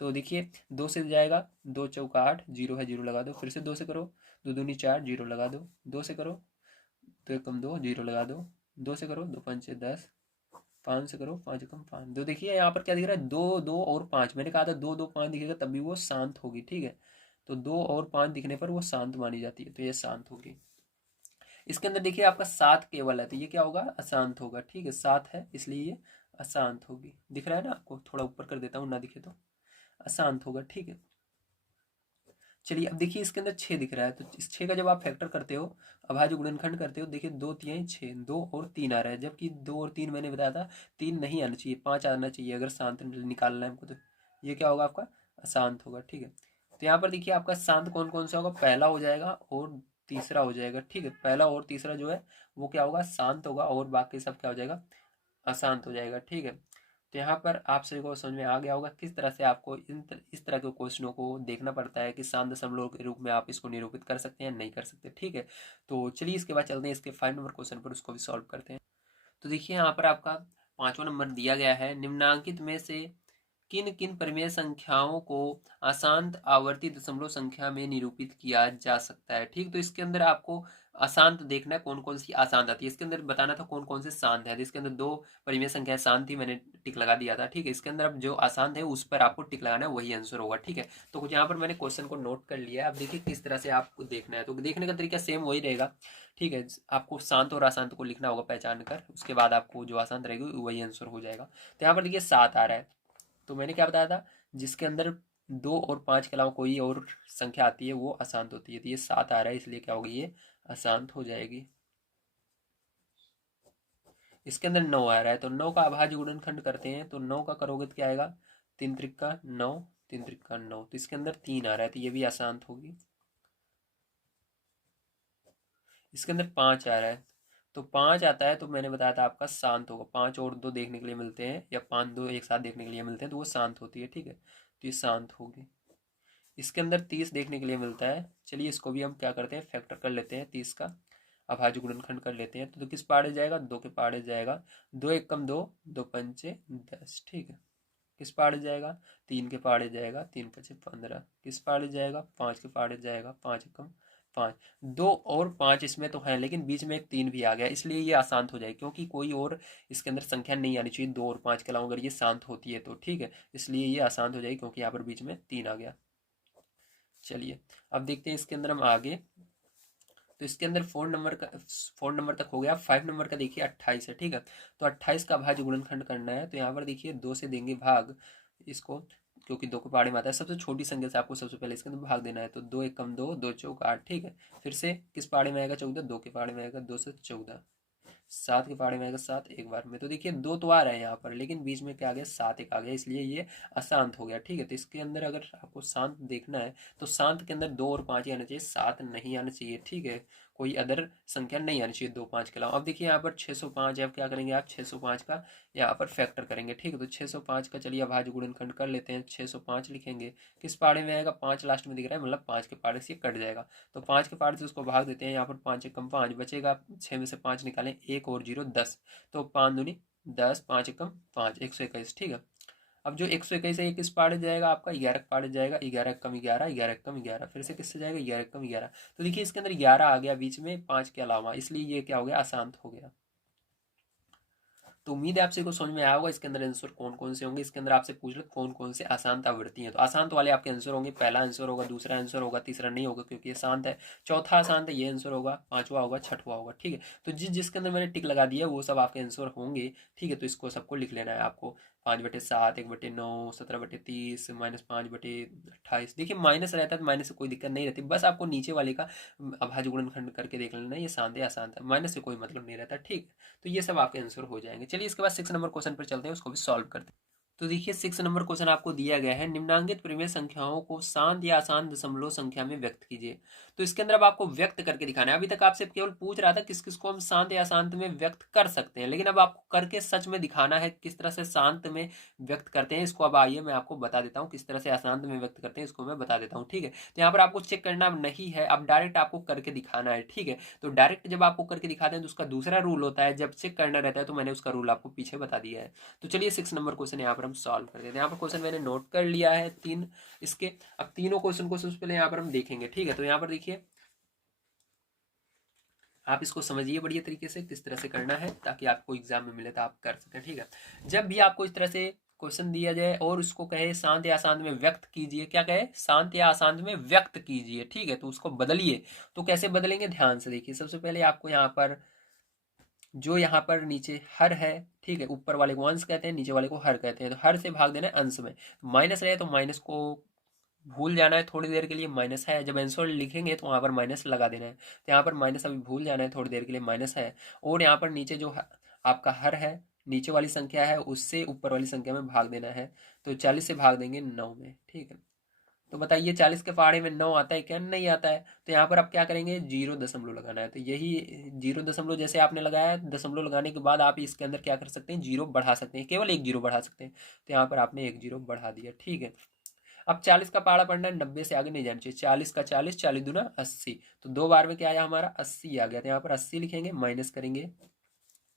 तो देखिए 2 से जाएगा, 2 चौका 8, 0 है 0 लगा दो, फिर से 2 से करो, 2 दूनी 4, 0 लगा दो, 2 से करो, 2 एकम 2, 0 लगा दो, 2 से करो, 2 पंचे 10, 5 से करो, 5 एकम 5। तो देखिए यहाँ पर क्या दिख रहा है? 2 2 और 5। मैंने कहा था 2 2 5 दिखेगा तब भी वो शांत होगी। ठीक है, तो 2 और 5 दिखने पर वो शांत मानी जाती है, तो ये शांत होगी। इसके अंदर देखिए आपका 7 केवल है, तो ये क्या होगा, अशांत होगा। ठीक है, 7 है इसलिए ये अशांत होगी। दिख रहा है ना आपको, थोड़ा ऊपर कर देता हूँ ना दिखे तो, अशांत होगा। ठीक है, चलिए अब देखिए इसके अंदर 6 दिख रहा है, तो इस 6 का जब आप फैक्टर करते हो, अभाज्य गुणनखंड करते हो, देखिए 2 तिहाई 6, 2 और 3 आ रहा है, जबकि 2 और 3 मैंने बताया था 3 नहीं आना चाहिए, 5 आना चाहिए अगर शांत निकालना है हमको। तो ये क्या होगा आपका, अशांत होगा। ठीक है, तो यहाँ पर देखिए आपका शांत कौन कौन सा होगा, पहला हो जाएगा और तीसरा हो जाएगा। ठीक है, पहला और तीसरा जो है वो क्या होगा, शांत होगा, और बाकी सब क्या हो जाएगा, अशांत हो जाएगा। ठीक है, तो यहाँ पर आप सभी को समझ में आ गया होगा किस तरह से आपको इस तरह के क्वेश्चनों को देखना पड़ता है कि शांत दशमलव के रूप में आप इसको निरूपित कर सकते हैं, नहीं कर सकते। ठीक है, तो चलिए इसके बाद चलते हैं इसके 5 नंबर क्वेश्चन पर, उसको भी सॉल्व करते हैं। तो देखिए यहाँ पर आपका 5वां नंबर दिया गया है, निम्नांकित में से किन किन परिमेय संख्याओं को अशांत आवर्ती दशमलव संख्या में निरूपित किया जा सकता है। ठीक, तो इसके अंदर आपको अशांत देखना है, कौन कौन सी अशांत आती है। इसके अंदर बताना था कौन कौन से शांत है, तो इसके अंदर 2 परिमेय संख्या शांत थी, मैंने टिक लगा दिया था। ठीक है, इसके अंदर अब जो अशांत है उस पर आपको टिक लगाना है, वही आंसर होगा। ठीक है, तो कुछ यहाँ पर मैंने क्वेश्चन को नोट कर लिया है, अब देखिए किस तरह से आपको देखना है। तो देखने का तरीका सेम वही रहेगा। ठीक है, आपको शांत और अशांत को लिखना होगा पहचान कर, उसके बाद आपको जो अशांत रहेगी वही आंसर हो जाएगा। तो यहाँ पर देखिए 7 आ रहा है, तो मैंने क्या बताया था, जिसके अंदर 2 और 5 के अलावा कोई और संख्या आती है वो अशांत होती है। तो ये 7 आ रहा है, इसलिए क्या होगी, ये अशांत हो जाएगी। इसके अंदर 9 आ रहा है, तो 9 का अभाज्य गुणनखंड करते हैं, तो 9 का करोगे तो क्या आएगा, 3 त्रिका 9, 3 त्रिका 9, तो इसके अंदर 3 आ रहा है, तो ये भी अशांत होगी। इसके अंदर 5 आ रहा है, तो 5 आता है तो मैंने बताया था आपका शांत होगा। 5 और 2 देखने के लिए मिलते हैं, या 5 2 एक साथ देखने के लिए मिलते हैं, तो वो शांत होती है। ठीक है, तो ये शांत होगी। इसके अंदर 30 देखने के लिए मिलता है, चलिए इसको भी हम क्या करते हैं, फैक्टर कर लेते हैं, 30 का अभाज्य गुणनखंड कर लेते हैं। तो किस पाड़े जाएगा, 2 के पाड़े जाएगा, 2 एकम 2, 2 पंचे 10। ठीक है, किस पाड़े जाएगा, 3 के पाड़े जाएगा, 3 पचे 15। किस पाड़े जाएगा, 5 के पाड़े जाएगा, 5 एकम 5। 2 और 5 इसमें तो है, लेकिन बीच में एक 3 भी आ गया, इसलिए ये अशांत हो जाएगी, क्योंकि कोई और इसके अंदर संख्या नहीं आनी चाहिए 2 और 5 के अलावा, अगर ये शांत होती है तो। ठीक है, इसलिए ये अशांत हो जाएगी, क्योंकि यहाँ पर बीच में 3 आ गया। चलिए अब देखते हैं इसके अंदर हम आगे। तो इसके अंदर 4 नंबर तक हो गया। 5 नंबर का देखिए 28 है। ठीक है, तो 28 का भाज्य गुणनखंड करना है, तो यहाँ पर देखिए 2 से देंगे भाग इसको, क्योंकि 2 के पहाड़े में आता है, सबसे छोटी संख्या से आपको सबसे पहले इसके अंदर भाग देना है। तो 2 एकम 2, 2 चौक 8। ठीक है, फिर से किस पहाड़े में आएगा, 14, 2 के पहाड़े में आएगा, 2 से 14, 7 के पहाड़े में आएगा 7 एक बार में। तो देखिए 2 तो आ रहा है यहाँ पर, लेकिन बीच में क्या आ गया, 7 एक आ गया, इसलिए ये अशांत हो गया। ठीक है, तो इसके अंदर अगर आपको शांत देखना है, तो शांत के अंदर 2 और 5 ही आना चाहिए, 7 नहीं आना चाहिए। ठीक है, कोई अदर संख्या नहीं आनी चाहिए 2 5 के अलावा। अब देखिए यहाँ पर 605 है, अब क्या करेंगे आप, 605 का यहाँ पर फैक्टर करेंगे। ठीक है, तो 605 का चलिए अभाज्य गुणनखंड कर लेते हैं, 605 लिखेंगे। किस पाड़े में आएगा, 5 लास्ट में दिख रहा है, मतलब 5 के पाड़े से ये कट जाएगा, तो 5 के पाड़े से उसको भाग देते हैं। यहाँ पर 5 एकम 5 बचेगा, 6 में से 5 निकालें, 1 और 0 10, तो 5 दूनी 10, 5 एकम 5, 121। ठीक है, अब जो 121 है ये किस पाड़े जाएगा, आपका 11 के पाड़े जाएगा, 11 कम 11, 11 कम 11, फिर से किससे जाएगा, 11 कम 11। तो देखिए इसके अंदर 11 आ गया बीच में 5 के अलावा, इसलिए ये क्या हो गया, अशांत हो गया। तो उम्मीद है आप सभी को समझ में आया होगा इसके अंदर आंसर कौन कौन से होंगे। इसके अंदर आपसे पूछ लो कौन कौन से अशांत आवृत्ति हैं, तो अशांत वाले आपके आंसर होंगे, पहला आंसर होगा, दूसरा आंसर होगा, तीसरा नहीं होगा क्योंकि ये शांत है, चौथा अशांत है, ये आंसर होगा, पांचवा होगा, छठवा होगा। ठीक है, तो जिसके अंदर मैंने टिक लगा दिया वो सब आपके आंसर होंगे। ठीक है, तो इसको सबको लिख लेना है आपको, 5/7, 1/9, 17/30, -5/28। देखिए माइनस रहता है तो माइनस से कोई दिक्कत नहीं रहती, बस आपको नीचे वाले का अभाज्य गुणनखंड करके देख लेना, ये शांत है अशांत है, माइनस से कोई मतलब नहीं रहता। ठीक, तो ये सब आपके आंसर हो जाएंगे। चलिए इसके बाद 6 नंबर क्वेश्चन पर चलते हैं, उसको भी सॉल्व करते हैं। तो देखिए 6 नंबर क्वेश्चन आपको दिया गया है, निम्नांकित परिमेय संख्याओं को शांत या अशांत दशमलव संख्या में व्यक्त कीजिए। तो इसके अंदर अब आपको व्यक्त करके दिखाना है। अभी तक आपसे केवल पूछ रहा था किस किस को हम शांत या अशांत में व्यक्त कर सकते हैं, लेकिन अब आपको करके सच में दिखाना है किस तरह से शांत में व्यक्त करते हैं। इसको अब आइए मैं आपको बता देता हूँ किस तरह से अशांत में व्यक्त करते हैं, इसको मैं बता देता हूँ। ठीक है, तो यहाँ पर आपको चेक करना नहीं है, अब डायरेक्ट आपको करके दिखाना है। ठीक है, तो डायरेक्ट जब आपको करके दिखाते हैं तो उसका दूसरा रूल होता है, जब चेक करना रहता है तो मैंने उसका रूल आपको पीछे बता दिया है। तो चलिए 6 नंबर क्वेश्चन यहाँ पर हम सॉल्व कर देते हैं। यहाँ पर क्वेश्चन मैंने नोट कर लिया है 3 इसके। अब तीनों क्वेश्चन को सबसे पहले यहाँ पर हम देखेंगे। ठीक है, तो यहाँ पर देखिए आप इसको समझिए बढ़िया तरीके से किस तरह से करना है, ताकि आपको एग्जाम में मिले तो आप कर सकें। ठीक है, जब भी आपको इस तरह से क्वेश्चन दिया जाए और उसको कहे शांत या अशांत में व्यक्त कीजिए, क्या कहे, शांत या अशांत में व्यक्त कीजिए, ठीक है, तो उसको बदलिए। तो कैसे बदलेंगे, ध्यान से देखिए। सबसे पहले आपको यहाँ पर जो यहाँ पर नीचे हर है, ठीक है, ऊपर वाले को अंश कहते हैं, नीचे वाले को हर कहते हैं, तो हर से भाग देना है अंश में। माइनस रहे तो माइनस को भूल जाना है थोड़ी देर के लिए, माइनस है, जब आंसर लिखेंगे तो वहाँ पर माइनस लगा देना है। तो यहाँ पर माइनस अभी भूल जाना है थोड़ी देर के लिए, माइनस है। और यहाँ पर नीचे जो आपका हर है, नीचे वाली संख्या है उससे ऊपर वाली संख्या में भाग देना है। तो 40 से भाग देंगे 9 में, ठीक है। तो बताइए 40 के पहाड़े में 9 आता है क्या, नहीं आता है। तो यहाँ पर आप क्या करेंगे, 0 दशमलव लगाना है। तो यही 0 दशमलव जैसे आपने लगाया, दशमलव लगाने के बाद आप इसके अंदर क्या कर सकते हैं, 0 बढ़ा सकते हैं, केवल एक 0 बढ़ा सकते हैं। तो यहाँ पर आपने एक 0 बढ़ा दिया, ठीक है। अब 40 का पहाड़ा पढ़ना है, 90 से आगे नहीं जाना चाहिए। 40 का 40, 40 दूना 80, तो 2 बार में क्या आया हमारा, 80 आ गया। तो यहाँ पर 80 लिखेंगे, माइनस करेंगे,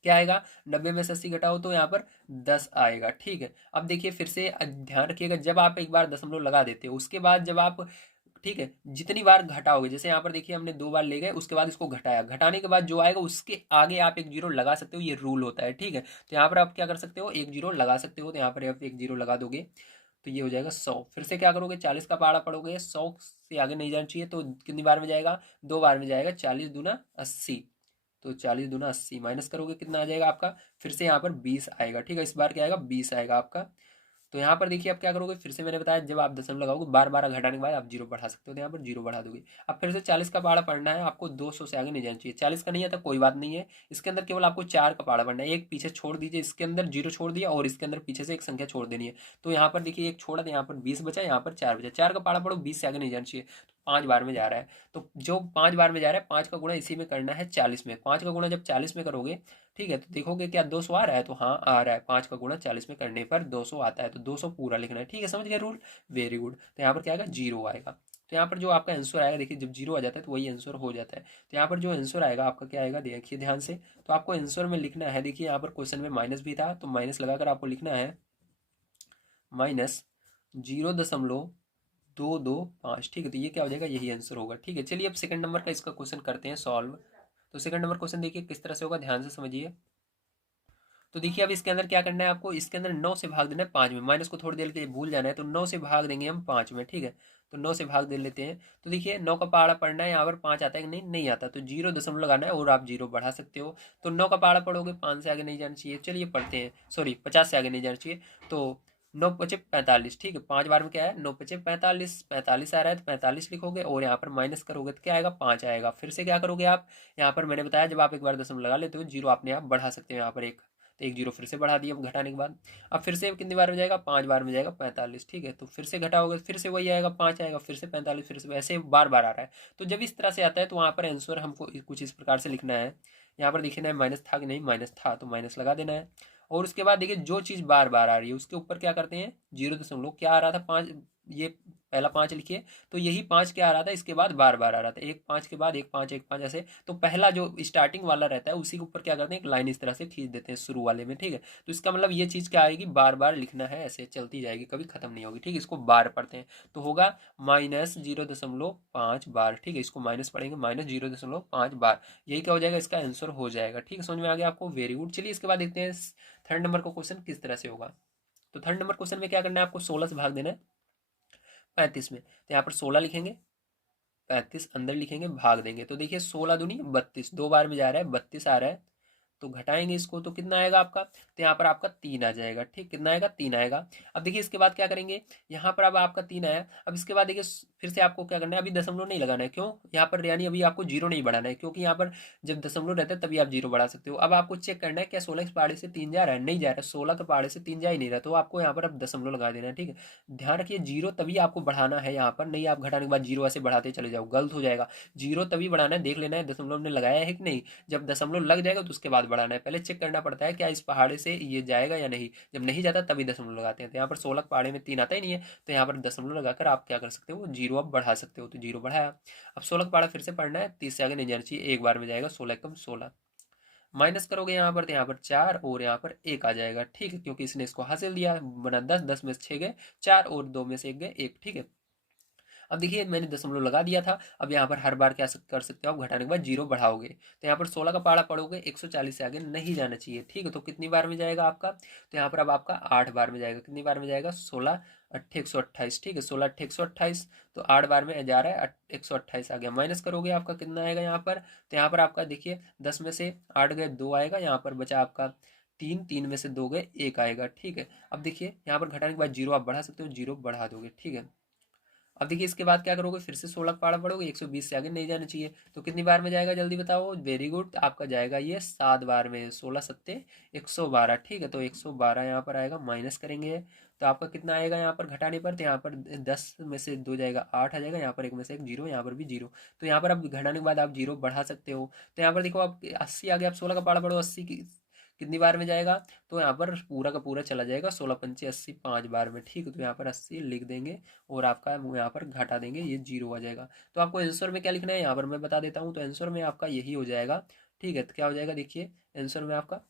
क्या आएगा, 90 में से 80 घटाओ तो यहाँ पर 10 आएगा, ठीक है। अब देखिए फिर से ध्यान रखिएगा, जब आप एक बार दशमलव लगा देते हो उसके बाद जब आप, ठीक है, जितनी बार घटाओगे, जैसे यहाँ पर देखिए हमने 2 बार ले गए, उसके बाद इसको घटाया, घटाने के बाद जो आएगा उसके आगे आप एक 0 लगा सकते हो, ये रूल होता है, ठीक है। तो यहाँ पर आप क्या कर सकते हो, एक 0 लगा सकते हो। तो यहाँ पर आप एक 0 लगा दोगे तो ये हो जाएगा 100। फिर से क्या करोगे, 40 का पहाड़ा पढ़ोगे, 100 से आगे नहीं जाना चाहिए, तो कितनी बार में जाएगा, 2 बार में जाएगा। 40 दूना 80, तो 40 दूना 80, माइनस करोगे कितना आ जाएगा आपका, फिर से यहाँ पर 20 आएगा, ठीक है। इस बार क्या आएगा, 20 आएगा आपका। तो यहाँ पर देखिए आप क्या करोगे, फिर से मैंने बताया जब आप दशमलव लगाओगे, बार बार घटाने के बाद आप 0 बढ़ा सकते हो, तो यहाँ पर 0 बढ़ा दोगे। अब फिर से 40 का पहाड़ा पढ़ना है आपको, 200 से आगे नहीं जाना चाहिए। 40 का नहीं आता कोई बात नहीं है, इसके अंदर केवल आपको 4 का पहाड़ा पढ़ना है। एक पीछे छोड़ दीजिए, इसके अंदर 0 छोड़ दिया और इसके अंदर पीछे से एक संख्या छोड़ देनी है। तो यहाँ पर देखिए एक छोड़ा, तो यहाँ पर 20 बचा, यहाँ पर 4 बचा। 4 का पहाड़ा पढ़ो, 20 से आगे नहीं जाना चाहिए। तो 5 बार में जा रहा है, तो जो 5 बार में जा रहा है, 5 का गुणा इसी में करना है 40 में। 5 का गुणा जब 40 में करोगे, ठीक है, तो देखोगे क्या 200 आ रहा है, तो हाँ आ रहा है। 5 का गुणा 40 में करने पर 200 आता है, तो 200 पूरा लिखना है, ठीक है, समझ गए रूल, वेरी गुड। तो यहाँ पर क्या आएगा, 0 आएगा। तो यहाँ पर जो आपका आंसर आएगा, देखिए जब 0 आ जाता है तो वही आंसर हो जाता है। तो यहाँ पर जो आंसर आएगा आपका क्या आएगा, देखिए ध्यान से। तो आपको आंसर में लिखना है, देखिए यहाँ पर क्वेश्चन में माइनस भी था, तो माइनस लगाकर आपको लिखना है माइनस 0.225, ठीक है। तो ये क्या हो जाएगा, यही आंसर होगा, ठीक है। चलिए अब सेकंड नंबर का इसका क्वेश्चन करते हैं सॉल्व। तो सेकंड नंबर क्वेश्चन देखिए किस तरह से होगा, ध्यान से समझिए। तो देखिए अब इसके अंदर क्या करना है आपको, इसके अंदर 9 से भाग देना है 5 में, माइनस को थोड़ी देर के लिए भूल जाना है। तो 9 से भाग देंगे हम 5 में, ठीक है। तो 9 से भाग दे लेते हैं। तो देखिए 9 का पहाड़ा पढ़ना है, यहाँ पर 5 आता है कि नहीं, नहीं आता, तो 0 दशमलव लगाना है और आप 0 बढ़ा सकते हो। तो 9 का पहाड़ा पढ़ोगे, 5 से आगे नहीं जाना चाहिए। चलिए पढ़ते हैं, सॉरी 50 से आगे नहीं जाना चाहिए। तो 9 पचे 45, ठीक है। 5 बार में क्या है, 9 पचे 45, 45 आ रहा है, तो 45 लिखोगे और यहाँ पर माइनस करोगे तो क्या आएगा, 5 आएगा। फिर से क्या करोगे आप, यहाँ पर मैंने बताया जब आप एक बार दशमलव लगा लेते हो, 0 अपने आप बढ़ा सकते हो यहाँ पर एक, तो एक 0 फिर से बढ़ा दिया घटाने के बाद। अब फिर से कितनी बार में जाएगा, 5 बार में जाएगा 45, ठीक है। तो फिर से घटाओगे, फिर से वही आएगा 5 आएगा, फिर से 45, फिर से ऐसे बार बार आ रहा है। तो जब इस तरह से आता है तो वहाँ पर आंसर हमको कुछ इस प्रकार से लिखना है। यहाँ पर देखना है माइनस था कि नहीं, माइनस था, तो माइनस लगा देना है। और उसके बाद देखिए जो चीज़ बार बार आ रही है उसके ऊपर क्या करते हैं, 0 दशमलव, क्या आ रहा था 5, ये पहला 5 लिखिए, तो यही 5 क्या आ रहा था, इसके बाद बार बार आ रहा था, एक 5 के बाद एक 5 एक 5 ऐसे। तो पहला जो स्टार्टिंग वाला रहता है उसी के ऊपर क्या करते हैं, एक लाइन इस तरह से खींच देते हैं शुरू वाले में, ठीक है। तो इसका मतलब ये चीज़ क्या आएगी, बार बार लिखना है, ऐसे चलती जाएगी, कभी खत्म नहीं होगी, ठीक है। इसको बार पढ़ते हैं, तो होगा -0.5 बार, ठीक है। इसको माइनस पढ़ेंगे, -0.5 बार, यही क्या हो जाएगा, इसका आंसर हो जाएगा, ठीक है। समझ में आ गया आपको, वेरी गुड। चलिए इसके बाद देखते हैं थर्ड नंबर का क्वेश्चन किस तरह से होगा। तो थर्ड नंबर क्वेश्चन में क्या करना है आपको, 16 से भाग देना है 35 में। तो यहाँ पर 16 लिखेंगे, 35 अंदर लिखेंगे, भाग देंगे। तो देखिए 16 दूनी 32, 2 बार में जा रहा है, 32 आ रहा है। तो घटाएंगे इसको तो कितना आएगा आपका, तो यहाँ पर आपका 3 आ जाएगा, ठीक, कितना आएगा, 3 आएगा। अब देखिए इसके बाद क्या करेंगे, यहाँ पर अब आपका 3 आया। अब इसके बाद देखिए फिर से आपको क्या करना है, अभी दशमलव नहीं लगाना है, क्यों, यहाँ पर यानी अभी आपको 0 नहीं बढ़ाना है, क्योंकि यहाँ पर जब दशमलव रहता है तभी आप 0 बढ़ा सकते हो। अब आपको चेक करना है क्या 16 के पहाड़े से 3 जा रहा है, नहीं जा रहा है, 16 के पहाड़े से 3 जा ही नहीं रहा, तो आपको यहाँ पर अब दशमलव लगा देना है, ठीक है। ध्यान रखिए 0 तभी आपको बढ़ाना है, यहाँ पर नहीं आप घटाने के बाद 0 ऐसे बढ़ाते चले जाओ, गलत हो जाएगा। 0 तभी बढ़ाना है, देख लेना है दशमलव ने लगाया है कि नहीं, जब दशमलव लग जाएगा तो उसके बाद बढ़ाना है। पहले चेक करना पड़ता है क्या इस पहाड़े से ये जाएगा या नहीं, जब नहीं जाता तभी दशमलव लगाते हैं। तो यहाँ पर 16 पहाड़े में 3 आता ही नहीं है, तो यहाँ पर दशमलव लगाकर आप क्या कर सकते हो, 0 अब बढ़ा सकते हो। तो 0 बढ़ाया। अब 16 पहाड़ा फिर से पढ़ना है, 30 से आगे नहीं जाना चाहिए, एक बार में जाएगा, 16 कम 16, माइनस करोगे यहाँ पर, तो यहाँ पर 4 और यहाँ पर 1 आ जाएगा, ठीक है, क्योंकि इसने इसको हासिल दिया, बना 10, 10 में से 6 गए 4 और 2 में से 1 गए 1, ठीक है। अब देखिए मैंने दशमलव लगा दिया था। अब यहाँ पर हर बार क्या कर सकते हो आप, घटाने के बाद जीरो बढ़ाओगे। तो यहाँ पर 16 का पाड़ा पढ़ोगे, 140 से आगे नहीं जाना चाहिए, ठीक है। तो कितनी बार में जाएगा आपका, तो यहाँ पर अब आपका 8 बार में जाएगा। कितनी बार में जाएगा, 16 अट्ठे 128, ठीक है, 16 अट्ठे 128। तो 8 बार में जा रहा है, 128 आ गया। माइनस करोगे आपका कितना आएगा यहाँ पर, तो यहाँ पर आपका देखिए 10 में से 8 गए 2 आएगा, यहाँ पर बचा आपका 3, 3 में से 2 गए 1 आएगा, ठीक है। अब देखिए यहाँ पर घटाने के बाद जीरो आप बढ़ा सकते हो, जीरो बढ़ा दोगे, ठीक है। अब देखिए इसके बाद क्या करोगे, फिर से 16 का पाड़ा पढ़ोगे, 120 से आगे नहीं जाना चाहिए। तो कितनी बार में जाएगा जल्दी बताओ, वेरी गुड, आपका जाएगा ये 7 बार में, 16 सत्ते 112, ठीक है। तो 112 यहाँ पर आएगा, माइनस करेंगे तो आपका कितना आएगा यहाँ पर घटाने पर, तो यहाँ पर 10 में से 2 जाएगा 8 आ जाएगा, यहाँ पर 1 में से 1 जीरो, यहाँ पर भी जीरो। तो यहाँ पर अब घटाने के बाद आप जीरो बढ़ा सकते हो। तो यहाँ पर देखो आप 80 आ गया, आप 16 का पाड़ा पढ़ो, 80 की कितनी बार में जाएगा, तो यहाँ पर पूरा का पूरा चला जाएगा, 16 पंचे 80, 5 बार में, ठीक है। तो यहाँ पर 80 लिख देंगे और आपका यहाँ पर घटा देंगे, ये जीरो आ जाएगा। तो आपको आंसर में क्या लिखना है यहाँ पर मैं बता देता हूँ। तो आंसर में आपका यही हो जाएगा, ठीक है। तो क्या हो जाएगा देखिए आंसर में आपका,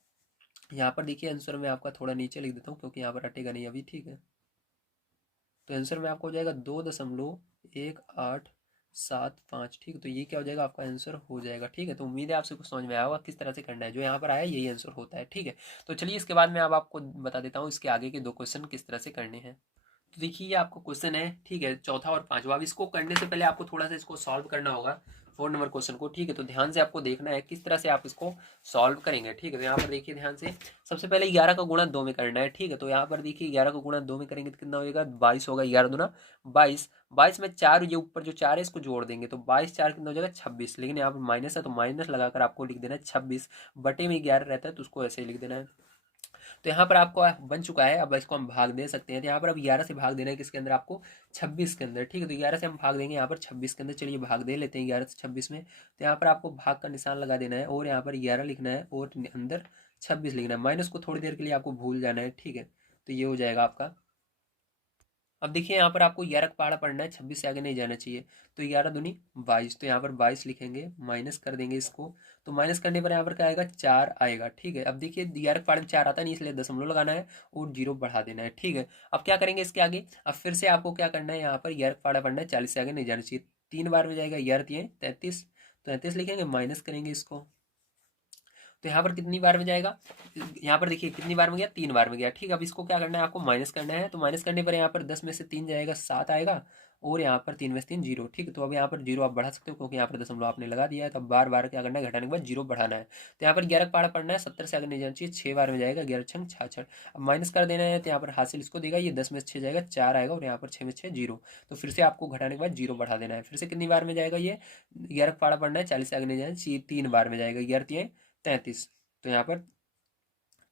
यहाँ पर देखिए आंसर में आपका थोड़ा नीचे लिख देता हूँ क्योंकि यहाँ पर हटेगा नहीं अभी, ठीक है। तो आंसर में आपको हो जाएगा 2.1875, ठीक है। तो ये क्या हो जाएगा, आपका आंसर हो जाएगा, ठीक है। तो उम्मीद है आपसे कुछ समझ में आया होगा किस तरह से करना है, जो यहाँ पर आया यही आंसर होता है, ठीक है। तो चलिए इसके बाद मैं अब आपको बता देता हूँ इसके आगे के 2 क्वेश्चन किस तरह से करने हैं। तो देखिए ये आपको क्वेश्चन है, ठीक है, चौथा और पांचवा। अब इसको करने से पहले आपको थोड़ा सा इसको सॉल्व करना होगा, 4 नंबर क्वेश्चन को, ठीक है। तो ध्यान से आपको देखना है किस तरह से आप इसको सॉल्व करेंगे, ठीक है। तो यहाँ पर देखिए ध्यान से, सबसे पहले 11 का गुणा 2 में करना है, ठीक है। तो यहाँ पर देखिए 11 का गुणा 2 में करेंगे तो कितना होगा, 22 होगा, 11 दूना 22, 22 में 4, ये ऊपर जो 4 है इसको जोड़ देंगे तो 22 4 कितना हो जाएगा, 26। लेकिन यहाँ पर माइनस है तो माइनस लगाकर आपको लिख देना है 26, बटे में 11 रहता है तो उसको ऐसे ही लिख देना है। तो यहाँ पर आपको बन चुका है, अब इसको हम भाग दे सकते हैं। तो यहाँ पर अब 11 से भाग देना है किसके अंदर, आपको 26 के अंदर, ठीक है। तो 11 से हम भाग देंगे यहाँ पर 26 के अंदर, चलिए भाग दे लेते हैं 11 से 26 में। तो यहाँ पर आपको भाग का निशान लगा देना है और यहाँ पर 11 लिखना है और अंदर 26 लिखना है, माइनस को थोड़ी देर के लिए आपको भूल जाना है, ठीक है। तो ये हो जाएगा आपका। अब देखिए यहाँ पर आपको 11 का पहाड़ा पढ़ना है, 26 से आगे नहीं जाना चाहिए। तो 11 दूनी 22, तो यहाँ पर 22 लिखेंगे, माइनस कर देंगे इसको। तो माइनस करने पर यहाँ पर क्या आएगा, 4 आएगा, ठीक है। अब देखिए 11 के पहाड़े में 4 आता नहीं, इसलिए दशमलव लगाना है और जीरो बढ़ा देना है, ठीक है। अब क्या करेंगे इसके आगे, अब फिर से आपको क्या करना है, यहाँ पर 11 का पहाड़ा पढ़ना है, 40 से आगे नहीं जाना चाहिए। 3 बार में जाएगा, 11 3 33, 33 लिखेंगे, माइनस करेंगे इसको। तो यहाँ पर कितनी बार में जाएगा, यहाँ पर देखिए कितनी बार में गया, 3 बार में गया, ठीक है। अब इसको क्या करना है, आपको माइनस करना है। तो माइनस करने पर यहाँ पर 10 में से 3 जाएगा, 7 आएगा और यहाँ पर 3 में से 3 जीरो, ठीक है। तो अब यहाँ पर जीरो आप बढ़ा सकते हो क्योंकि यहाँ पर दशमलव आपने लगा दिया है। तो अब बार बार क्या करना है, घटाने के बाद जीरो बढ़ाना है। तो यहाँ पर 11 का पहाड़ा पढ़ना है, 70 से आगे नहीं जाना चाहिए, 6 बार में जाएगा, 11 छंग 66। अब माइनस कर देना है तो यहाँ पर हासिल इसको देगा, ये 10 में से 6 जाएगा, 4 आएगा और यहाँ पर 6 में 6 जीरो। तो फिर से आपको घटाने के बाद जीरो बढ़ा देना है। फिर से कितनी बार में जाएगा, ये 11 का पहाड़ा पढ़ना है, 40 से आगे नहीं जाना चाहिए, 3 बार में जाएगा, 11 3 33। तो यहाँ पर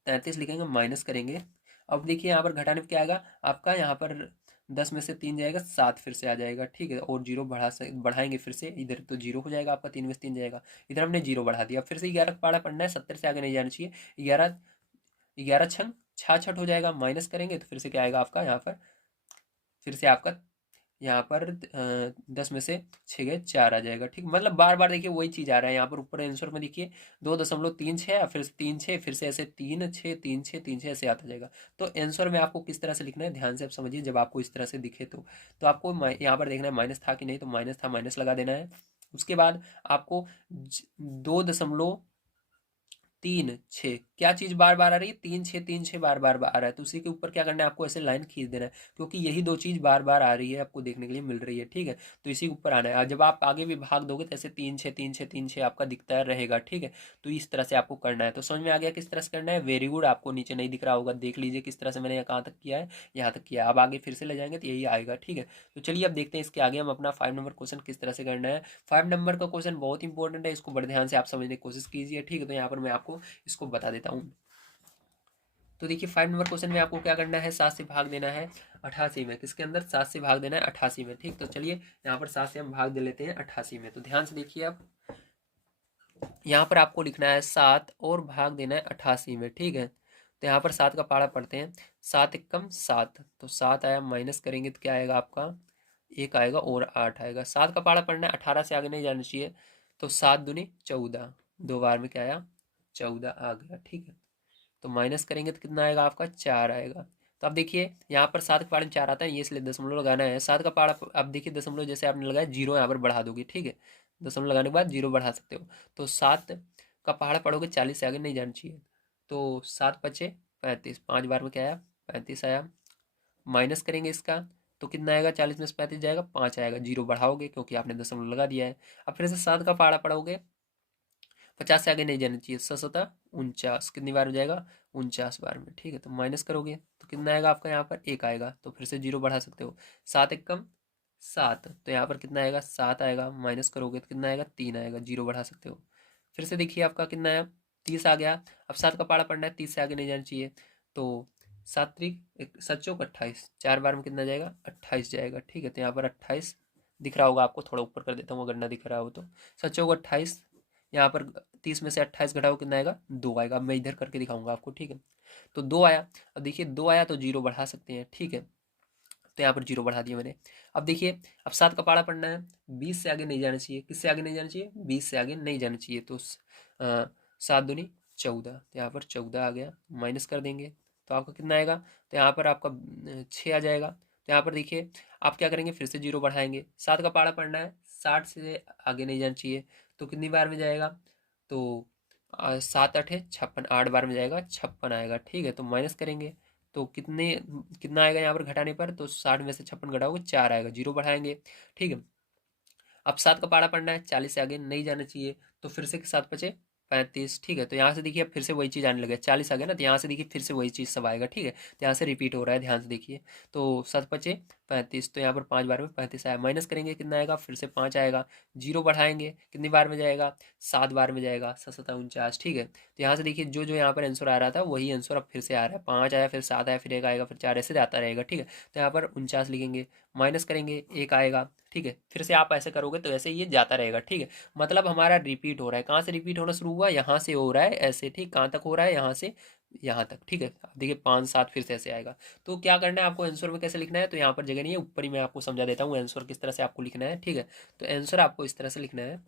33 लिखेंगे, माइनस करेंगे। अब देखिए यहाँ पर घटाने पे क्या आएगा आपका, यहाँ पर 10 में से 3 जाएगा, 7 फिर से आ जाएगा, ठीक है। और जीरो बढ़ाएंगे फिर से, इधर तो जीरो हो जाएगा आपका, 3 में से 3 जाएगा, इधर हमने जीरो बढ़ा दिया। फिर से 11 का पहाड़ा पढ़ना है, 70 से आगे नहीं जाना चाहिए, 11 11 छंग 66 हो जाएगा, माइनस करेंगे तो फिर से क्या आएगा आपका, यहाँ पर फिर से आपका यहाँ पर 10 में से 6 गए 4 आ जाएगा, ठीक। मतलब बार बार देखिए वही चीज़ आ रहा है, यहाँ पर ऊपर आंसर में देखिए 2.36, फिर से 3 6, फिर से ऐसे 3 6 3 6 3 6 ऐसे आता जाएगा। तो आंसर में आपको किस तरह से लिखना है, ध्यान से आप समझिए, जब आपको इस तरह से दिखे तो आपको यहाँ पर देखना है माइनस था कि नहीं, तो माइनस था, माइनस लगा देना है। उसके बाद आपको 2.36 क्या चीज बार बार आ रही है, 3 6 3 6 बार बार आ रहा है, तो उसी के ऊपर क्या करना है, आपको ऐसे लाइन खींच देना है क्योंकि यही दो चीज बार बार आ रही है, आपको देखने के लिए मिल रही है, ठीक है। तो इसी के ऊपर आना है। और जब आप आगे भी भाग दोगे तो ऐसे 3 6 3 6 3 6 आपका दिखता रहेगा, ठीक है। तो इस तरह से आपको करना है। तो समझ में आ गया किस तरह से करना है, वेरी गुड। आपको नीचे नहीं दिख रहा होगा, देख लीजिए किस तरह से मैंने कहाँ तक किया है, यहाँ तक किया है। अब आगे फिर से ले जाएंगे तो यही आएगा, ठीक है। तो चलिए अब देखते हैं इसके आगे हम अपना 5 नंबर क्वेश्चन किस तरह से करना है। 5 नंबर का क्वेश्चन बहुत इंपॉर्टेंट है, इसको बड़े ध्यान से आप समझने की कोशिश कीजिए, ठीक है। तो यहाँ पर मैं आपको इसको बता देता हूँ। तो देखिए 5 नंबर क्वेश्चन में आपको क्या करना है, 7 से भाग देना है 88 में, किसके अंदर, 7 से भाग देना है 88 में, ठीक। तो चलिए यहाँ पर 7 से हम भाग दे लेते हैं 88 में। तो ध्यान से देखिए, अब यहाँ पर आपको लिखना है 7 और भाग देना है 88 में, ठीक है। तो यहाँ पर 7 का पारा पढ़ते हैं, 7 एकम 7, तो 7 आया, माइनस करेंगे तो क्या आएगा आपका, 1 आएगा और 8 आएगा। 7 का पारा पढ़ना है, 18 से आगे नहीं जाना चाहिए। तो 7 दूनी 14, 2 बार में क्या आया, 14 आ गया, ठीक है। तो माइनस करेंगे तो कितना आएगा आपका, 4 आएगा। तो अब देखिए यहाँ पर 7 का पहाड़ में 4 आता है, ये इसलिए दशमलव लगाना है। 7 का पहाड़ अब देखिए दशमलव जैसे आपने लगाया, जीरो यहाँ पर बढ़ा दोगे, ठीक है, दशमलव लगाने के बाद जीरो बढ़ा सकते हो। तो 7 का पहाड़ पढ़ोगे, 40 से आगे नहीं जाना चाहिए। तो 7 पचे 35, 5 बार में क्या आया, 35 आया। माइनस करेंगे इसका तो कितना आएगा, 40 में से 35 जाएगा, 5 आएगा। जीरो बढ़ाओगे क्योंकि आपने दशमलव लगा दिया है। अब फिर से 7 का पहाड़ा पढ़ोगे, 50 से आगे नहीं जाना चाहिए। 49, कितनी बार हो जाएगा, 49 बार में, ठीक है। तो माइनस करोगे तो कितना आएगा आपका, यहाँ पर 1 आएगा, तो फिर से जीरो बढ़ा सकते हो। 7 एकम 7, तो यहाँ पर कितना आएगा, 7 आएगा। माइनस करोगे तो कितना आएगा, 3 आएगा, जीरो बढ़ा सकते हो। फिर से देखिए आपका कितना आया, 30 आ गया। अब 7 का पहाड़ा पढ़ना है, 30 से आगे नहीं जाना चाहिए। तो 7 त्रिक 7 चौक 28, 4 बार में कितना जाएगा, 28 जाएगा, ठीक है। तो यहाँ पर 28 दिख रहा होगा आपको, थोड़ा ऊपर कर देता हूँ अगर ना दिख रहा हो तो। 7 चौक 28, यहाँ पर 30 में से 28 घटाओ कितना आएगा, 2 आएगा। अब मैं इधर करके दिखाऊंगा आपको, ठीक है। तो 2 आया। अब देखिए 2 आया तो जीरो बढ़ा सकते हैं, ठीक है। तो यहाँ पर जीरो बढ़ा दिया मैंने। अब देखिए अब 7 का पहाड़ा पढ़ना है, 20 से आगे नहीं जाना चाहिए। किससे आगे नहीं जाना चाहिए, 20 से आगे नहीं जाना चाहिए। तो 7 दूनी 14, तो यहाँ पर 14 आ गया। माइनस कर देंगे तो आपका कितना आएगा, तो यहाँ पर आपका 6 आ जाएगा। तो यहाँ पर देखिए आप क्या करेंगे, फिर से जीरो बढ़ाएंगे। 7 का पहाड़ा पढ़ना है, 60 से आगे नहीं जाना चाहिए। तो कितनी बार में जाएगा, तो 7 8 56, 8 बार में जाएगा, 56 आएगा, ठीक है। तो माइनस करेंगे तो कितना आएगा यहाँ पर घटाने पर, तो 60 में से 56 घटाओगे 4 आएगा, जीरो बढ़ाएंगे, ठीक है। अब 7 का पहाड़ा पढ़ना है, 40 से आगे नहीं जाना चाहिए। तो फिर से 7 बचे 35, ठीक है। तो यहाँ से देखिए अब फिर से वही चीज़ आने लगे, 40 आ गया ना, तो यहाँ से देखिए फिर से वही चीज़ सब आएगा, ठीक है। तो यहाँ से रिपीट हो रहा है, ध्यान से देखिए। तो 7 बचे 35, तो यहाँ पर 5 बार में 35 आया। माइनस करेंगे कितना आएगा, फिर से 5 आएगा। जीरो बढ़ाएंगे कितनी बार में जाएगा, 7 बार में जाएगा। 7 7 49, ठीक है। तो यहाँ से देखिए जो जो यहाँ पर आंसर आ रहा था वही आंसर अब फिर से आ रहा है। 5 आया, फिर 7 आया, फिर 1 आएगा, फिर 4, ऐसे आता रहेगा, ठीक है। तो यहाँ पर 49 लिखेंगे, माइनस करेंगे 1 आएगा, ठीक है। फिर से आप ऐसे करोगे तो ऐसे ये जाता रहेगा, ठीक है। मतलब हमारा रिपीट हो रहा है। कहाँ से रिपीट होना शुरू हुआ, यहाँ से हो रहा है ऐसे, ठीक। कहाँ तक हो रहा है, यहाँ से यहाँ तक, ठीक है। अब देखिए 5 7 फिर से ऐसे आएगा। तो क्या करना है आपको, आंसर में कैसे लिखना है, तो यहाँ पर जगह नहीं है, ऊपर ही मैं आपको समझा देता हूँ आंसर किस तरह से आपको लिखना है, ठीक है। तो आंसर आपको इस तरह से लिखना है,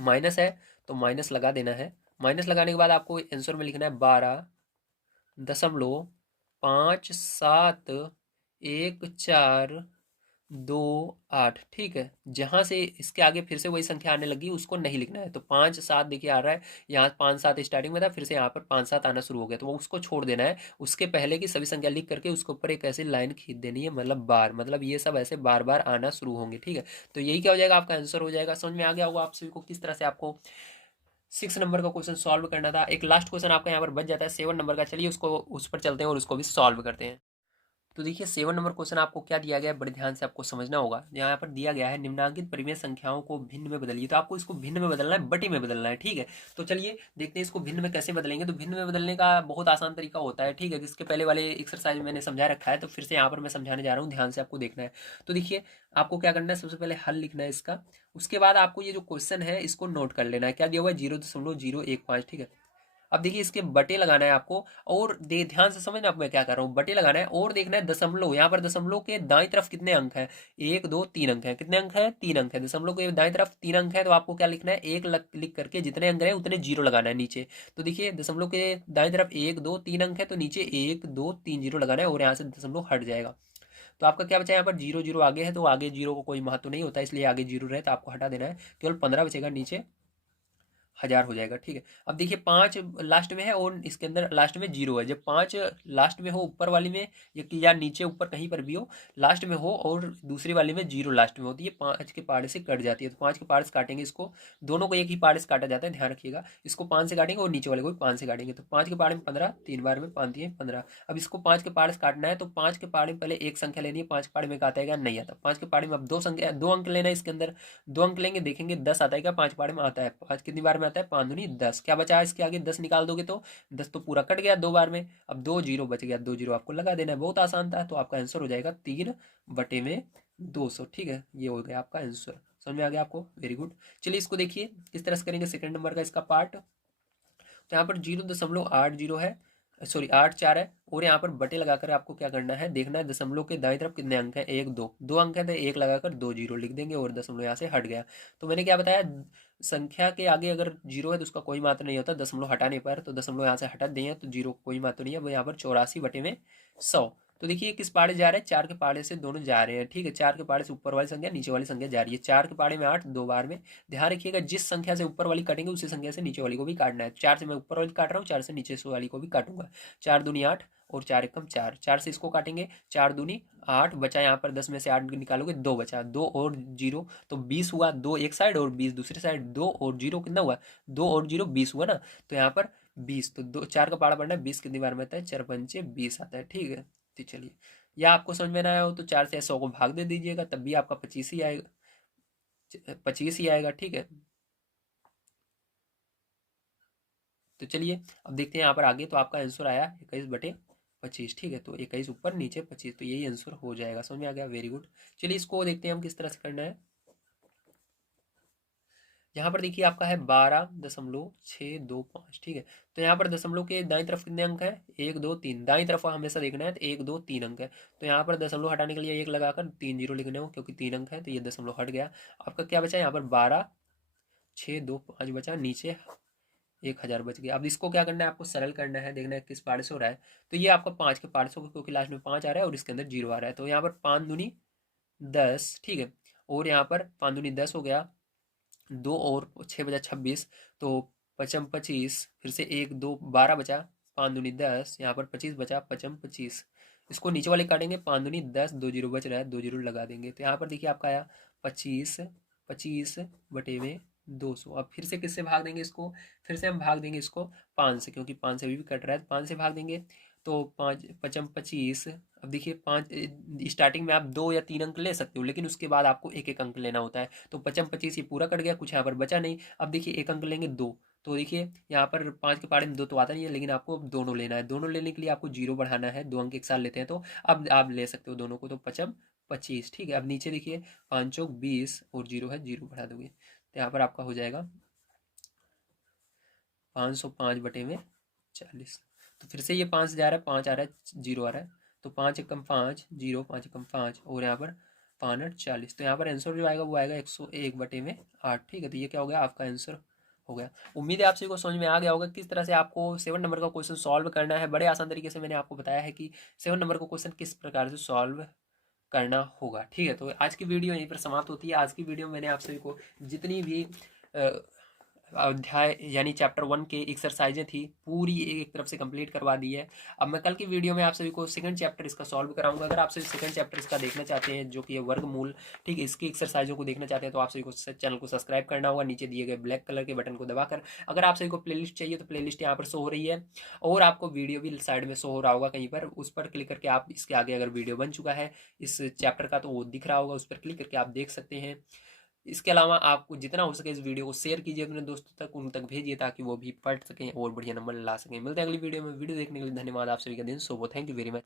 माइनस है तो माइनस लगा देना है। माइनस लगाने के बाद आपको आंसर में लिखना है 12.5714 ठीक है। जहां से इसके आगे फिर से वही संख्या आने लगी उसको नहीं लिखना है। तो 5 7 देखिए आ रहा है, यहाँ 5 7 स्टार्टिंग में था, फिर से यहाँ पर 5 7 आना शुरू हो गया, तो वो उसको छोड़ देना है। उसके पहले की सभी संख्या लिख करके उसके ऊपर एक ऐसी लाइन खींच देनी है, मतलब बार, मतलब ये सब ऐसे बार बार आना शुरू होंगे, ठीक है। तो यही क्या हो जाएगा, आपका आंसर हो जाएगा। समझ में आ गया होगा आप सभी को किस तरह से आपको 6 नंबर का क्वेश्चन सॉल्व करना था। एक लास्ट क्वेश्चन आपका यहाँ पर बच जाता है 7 नंबर का। चलिए उसको उस पर चलते हैं और उसको भी सॉल्व करते हैं। तो देखिए 7 नंबर क्वेश्चन आपको क्या दिया गया है, बड़े ध्यान से आपको समझना होगा। यहाँ पर दिया गया है निम्नांकित परिमेय संख्याओं को भिन्न में बदलिए। तो आपको इसको भिन्न में बदलना है, बटे में बदलना है, ठीक है। तो चलिए देखते हैं इसको भिन्न में कैसे बदलेंगे। तो भिन्न में बदलने का बहुत आसान तरीका होता है, ठीक है। इसके पहले वाले एक्सरसाइज मैंने समझा रखा है, तो फिर से यहाँ पर मैं समझाने जा रहा हूँ, ध्यान से आपको देखना है। तो देखिए आपको क्या करना है, सबसे पहले हल लिखना है इसका। उसके बाद आपको ये जो क्वेश्चन है इसको नोट कर लेना है। क्या दिया हुआ है, 0.015, ठीक है। अब देखिए इसके बटे लगाना है आपको, और ध्यान से समझना अब मैं क्या कर रहा हूँ। बटे लगाना है और देखना है दशमलव, यहाँ पर दशमलव के दाईं तरफ कितने अंक हैं, 1 2 3 अंक हैं। कितने अंक हैं, 3 अंक है। दशमलव के दाईं तरफ 3 अंक है, तो आपको क्या लिखना है, एक लिख करके जितने अंक हैं उतने जीरो लगाना है नीचे। तो देखिए दशमलव के दाईं तरफ 1 2 3 अंक है, तो नीचे 1 2 3 जीरो लगाना है, और यहाँ से दशमलव हट जाएगा। तो आपका क्या बचा, यहाँ पर जीरो जीरो आगे है, तो आगे जीरो को कोई महत्व नहीं होता, इसलिए आगे जीरो रहे तो आपको हटा देना है। केवल 15 बचेगा, नीचे 1000 हो जाएगा, ठीक है। अब देखिए 5 लास्ट में है और इसके अंदर लास्ट में जीरो है। जब 5 लास्ट में हो ऊपर वाली में, या नीचे ऊपर कहीं पर भी हो, लास्ट में हो और दूसरी वाली में जीरो लास्ट में हो, तो ये 5 के पार्ट से कट जाती है। तो 5 के पार्ट से काटेंगे इसको, दोनों को एक ही पार्ट से काटा जाता है, ध्यान रखिएगा। इसको 5 से काटेंगे और नीचे वाले को भी 5 से काटेंगे। तो 5 के पार्ट में 15, 3 बार में 5 दिए 15। अब इसको 5 के पार्ट से काटना है, तो 5 के पार्ट में पहले एक संख्या लेनी है। 5 के पार्ट में आता है क्या, नहीं आता। 5 के पार्ट में अब दो अंक लेना है इसके अंदर। 2 अंक लेंगे, देखेंगे 10 आता है क्या, 5 पारे में आता है। 5 कितनी बार में आता है, 5 दूनी 10। क्या बचा है इसके आगे, 10 निकाल दोगे तो 10 तो पूरा कट गया 2 बार में। अब 2 जीरो बच गया, 2 जीरो आपको लगा देना है, बहुत आसान था। तो आपका आंसर हो जाएगा 3/200, ठीक है। ये हो गया आपका आंसर। समझ में आ गया आपको, वेरी गुड। चलिए इसको देखिए किस तरह से करेंगे, सेकंड नंबर का इसका पार्ट। तो यहाँ पर 0.80 है, सॉरी 84 है, और यहाँ पर बटे लगाकर आपको क्या करना है, देखना है दशमलव के दाईं तरफ कितने अंक हैं, 1 2 2 अंक है, तो 1 लगाकर 2 जीरो लिख देंगे और दशमलव यहाँ से हट गया। तो मैंने क्या बताया, संख्या के आगे अगर जीरो है तो उसका कोई महत्व नहीं होता दशमलव हटाने पर। तो दशमलव यहाँ से हटा दिए तो जीरो कोई महत्व नहीं है। वो यहाँ पर 84/100, तो देखिए किस पाड़े जा रहे हैं, 4 के पाड़े से दोनों जा रहे हैं, ठीक है। 4 के पाड़े से ऊपर वाली संख्या नीचे वाली संख्या जा रही है। 4 के पाड़े में 8, 2 बार में। ध्यान रखिएगा जिस संख्या से ऊपर वाली काटेंगे उसी संख्या से नीचे वाली को भी काटना है। 4 से मैं ऊपर वाली काट रहा हूँ, 4 से नीचे से वाली को भी काटूंगा। 4 दूनी 8 और 4 एकम 4, 4 से इसको काटेंगे, 4 दूनी 8 बचा, यहाँ पर 10 में से 8 निकालोगे 2 बचा, 2 और 0 तो 20 हुआ, 2 एक साइड और 20 दूसरी साइड, 2 और 0 कितना हुआ, 2 और 0 20 हुआ ना। तो यहाँ पर 20, तो 2 4 का पाड़ा बढ़ना है, 20 कितनी बार में आता है, 4 पंचे 20 आता है, ठीक है। तो चलिए, या आपको समझ में ना आया हो तो 4 से 100 को भाग दे दीजिएगा, तब भी आपका 25 ही आएगा, 25 ही आएगा, ठीक है। तो चलिए अब देखते हैं यहाँ पर आगे, तो आपका आंसर आया 21/25, ठीक है। तो 21 ऊपर नीचे 25, तो यही आंसर हो जाएगा। समझ में आ गया, वेरी गुड। चलिए इसको देखते हैं हम किस तरह से करना है। यहाँ पर देखिए आपका है 12.625, ठीक है। तो यहाँ पर दशमलव के दाईं तरफ कितने अंक है, 1 2 3, दाईं तरफ हमेशा देखना है, तो 1 2 3 अंक है। तो यहाँ पर दशमलव हटाने के लिए 1 लगाकर 3 जीरो लिखने हो, क्योंकि 3 अंक है तो ये दशमलव हट गया। आपका क्या बचा यहाँ पर, 12.625 बचा, नीचे 1000 बच गया। अब इसको क्या करना है, आपको सरल करना है, देखना है किस पारे से हो रहा है। तो ये आपका 5 के पारे से होगा, क्योंकि लास्ट में 5 आ रहा है और इसके अंदर 0 आ रहा है। तो यहाँ पर 5 दूनी 10, ठीक है। और यहाँ पर 5 दूनी 10 हो गया, 2 और 6 बचा 26, तो 55 25, फिर से 1 2 12 बचा, 5 दूनी 10, यहाँ पर 25 बचा, 55 25। इसको नीचे वाले काटेंगे, 5 दूनी 10, 2 जीरो बच रहा है, 2 जीरो लगा देंगे। तो यहाँ पर देखिए आपका आया 25, 25 बटे में 200। अब फिर से किससे भाग देंगे इसको, फिर से हम भाग देंगे इसको 5 से, क्योंकि 5 से अभी भी कट रहा है, 5 से भाग देंगे। तो 5 55 25। अब देखिए 5, स्टार्टिंग में आप 2 या 3 अंक ले सकते हो, लेकिन उसके बाद आपको एक एक अंक लेना होता है। तो 55 25 ये पूरा कट गया, कुछ यहाँ पर बचा नहीं। अब देखिए एक अंक लेंगे 2, तो देखिए यहाँ पर 5 के पारे में 2 तो आता नहीं है, लेकिन आपको दोनों लेना है। दोनों लेने के लिए आपको 0 बढ़ाना है, 2 अंक एक साथ लेते हैं, तो अब आप ले सकते हो दोनों को। तो 55 25, ठीक है। अब नीचे देखिए 5 चौक 20 और 0 है, 0 बढ़ा दोगे, तो यहाँ पर आपका हो जाएगा 505 बटे में 40। तो फिर से ये 5 जा रहा है, 5 आ रहा है, 0 आ रहा है, तो 5 एकम 5 0, 5 एकम 5, और यहाँ पर 5 40। तो यहाँ पर आंसर जो आएगा वो आएगा 101 बटे में 8, ठीक है। तो ये क्या हो गया, आपका आंसर हो गया। उम्मीद है आप सभी को समझ में आ गया होगा किस तरह से आपको 7 नंबर का क्वेश्चन सॉल्व करना है। बड़े आसान तरीके से मैंने आपको बताया है कि 7 नंबर का क्वेश्चन किस प्रकार से सॉल्व करना होगा, ठीक है। तो आज की वीडियो यहीं पर समाप्त होती है। आज की वीडियो में मैंने आप सभी को जितनी भी अध्याय यानी चैप्टर 1 के एक्सरसाइजें थी पूरी एक तरफ से कंप्लीट करवा दी है। अब मैं कल की वीडियो में आप सभी को सेकंड चैप्टर इसका सॉल्व कराऊंगा। अगर आप सभी सेकंड चैप्टर इसका देखना चाहते हैं, जो कि है वर्गमूल, ठीक है, इसकी एक्सरसाइजों को देखना चाहते हैं, तो आप सभी को चैनल को सब्सक्राइब करना होगा, नीचे दिए गए ब्लैक कलर के बटन को दबाकर। अगर आप सभी को प्लेलिस्ट चाहिए तो प्लेलिस्ट यहाँ पर शो हो रही है, और आपको वीडियो भी साइड में शो हो रहा होगा कहीं पर, उस पर क्लिक करके आप इसके आगे अगर वीडियो बन चुका है इस चैप्टर का तो वो दिख रहा होगा, उस पर क्लिक करके आप देख सकते हैं। इसके अलावा आपको जितना हो सके इस वीडियो को शेयर कीजिए अपने दोस्तों तक, उन तक भेजिए, ताकि वो भी पढ़ सकें और बढ़िया नंबर ला सकें। मिलते हैं अगली वीडियो में। वीडियो देखने के लिए धन्यवाद। आप सभी का दिन शुभ हो। Thank you very much.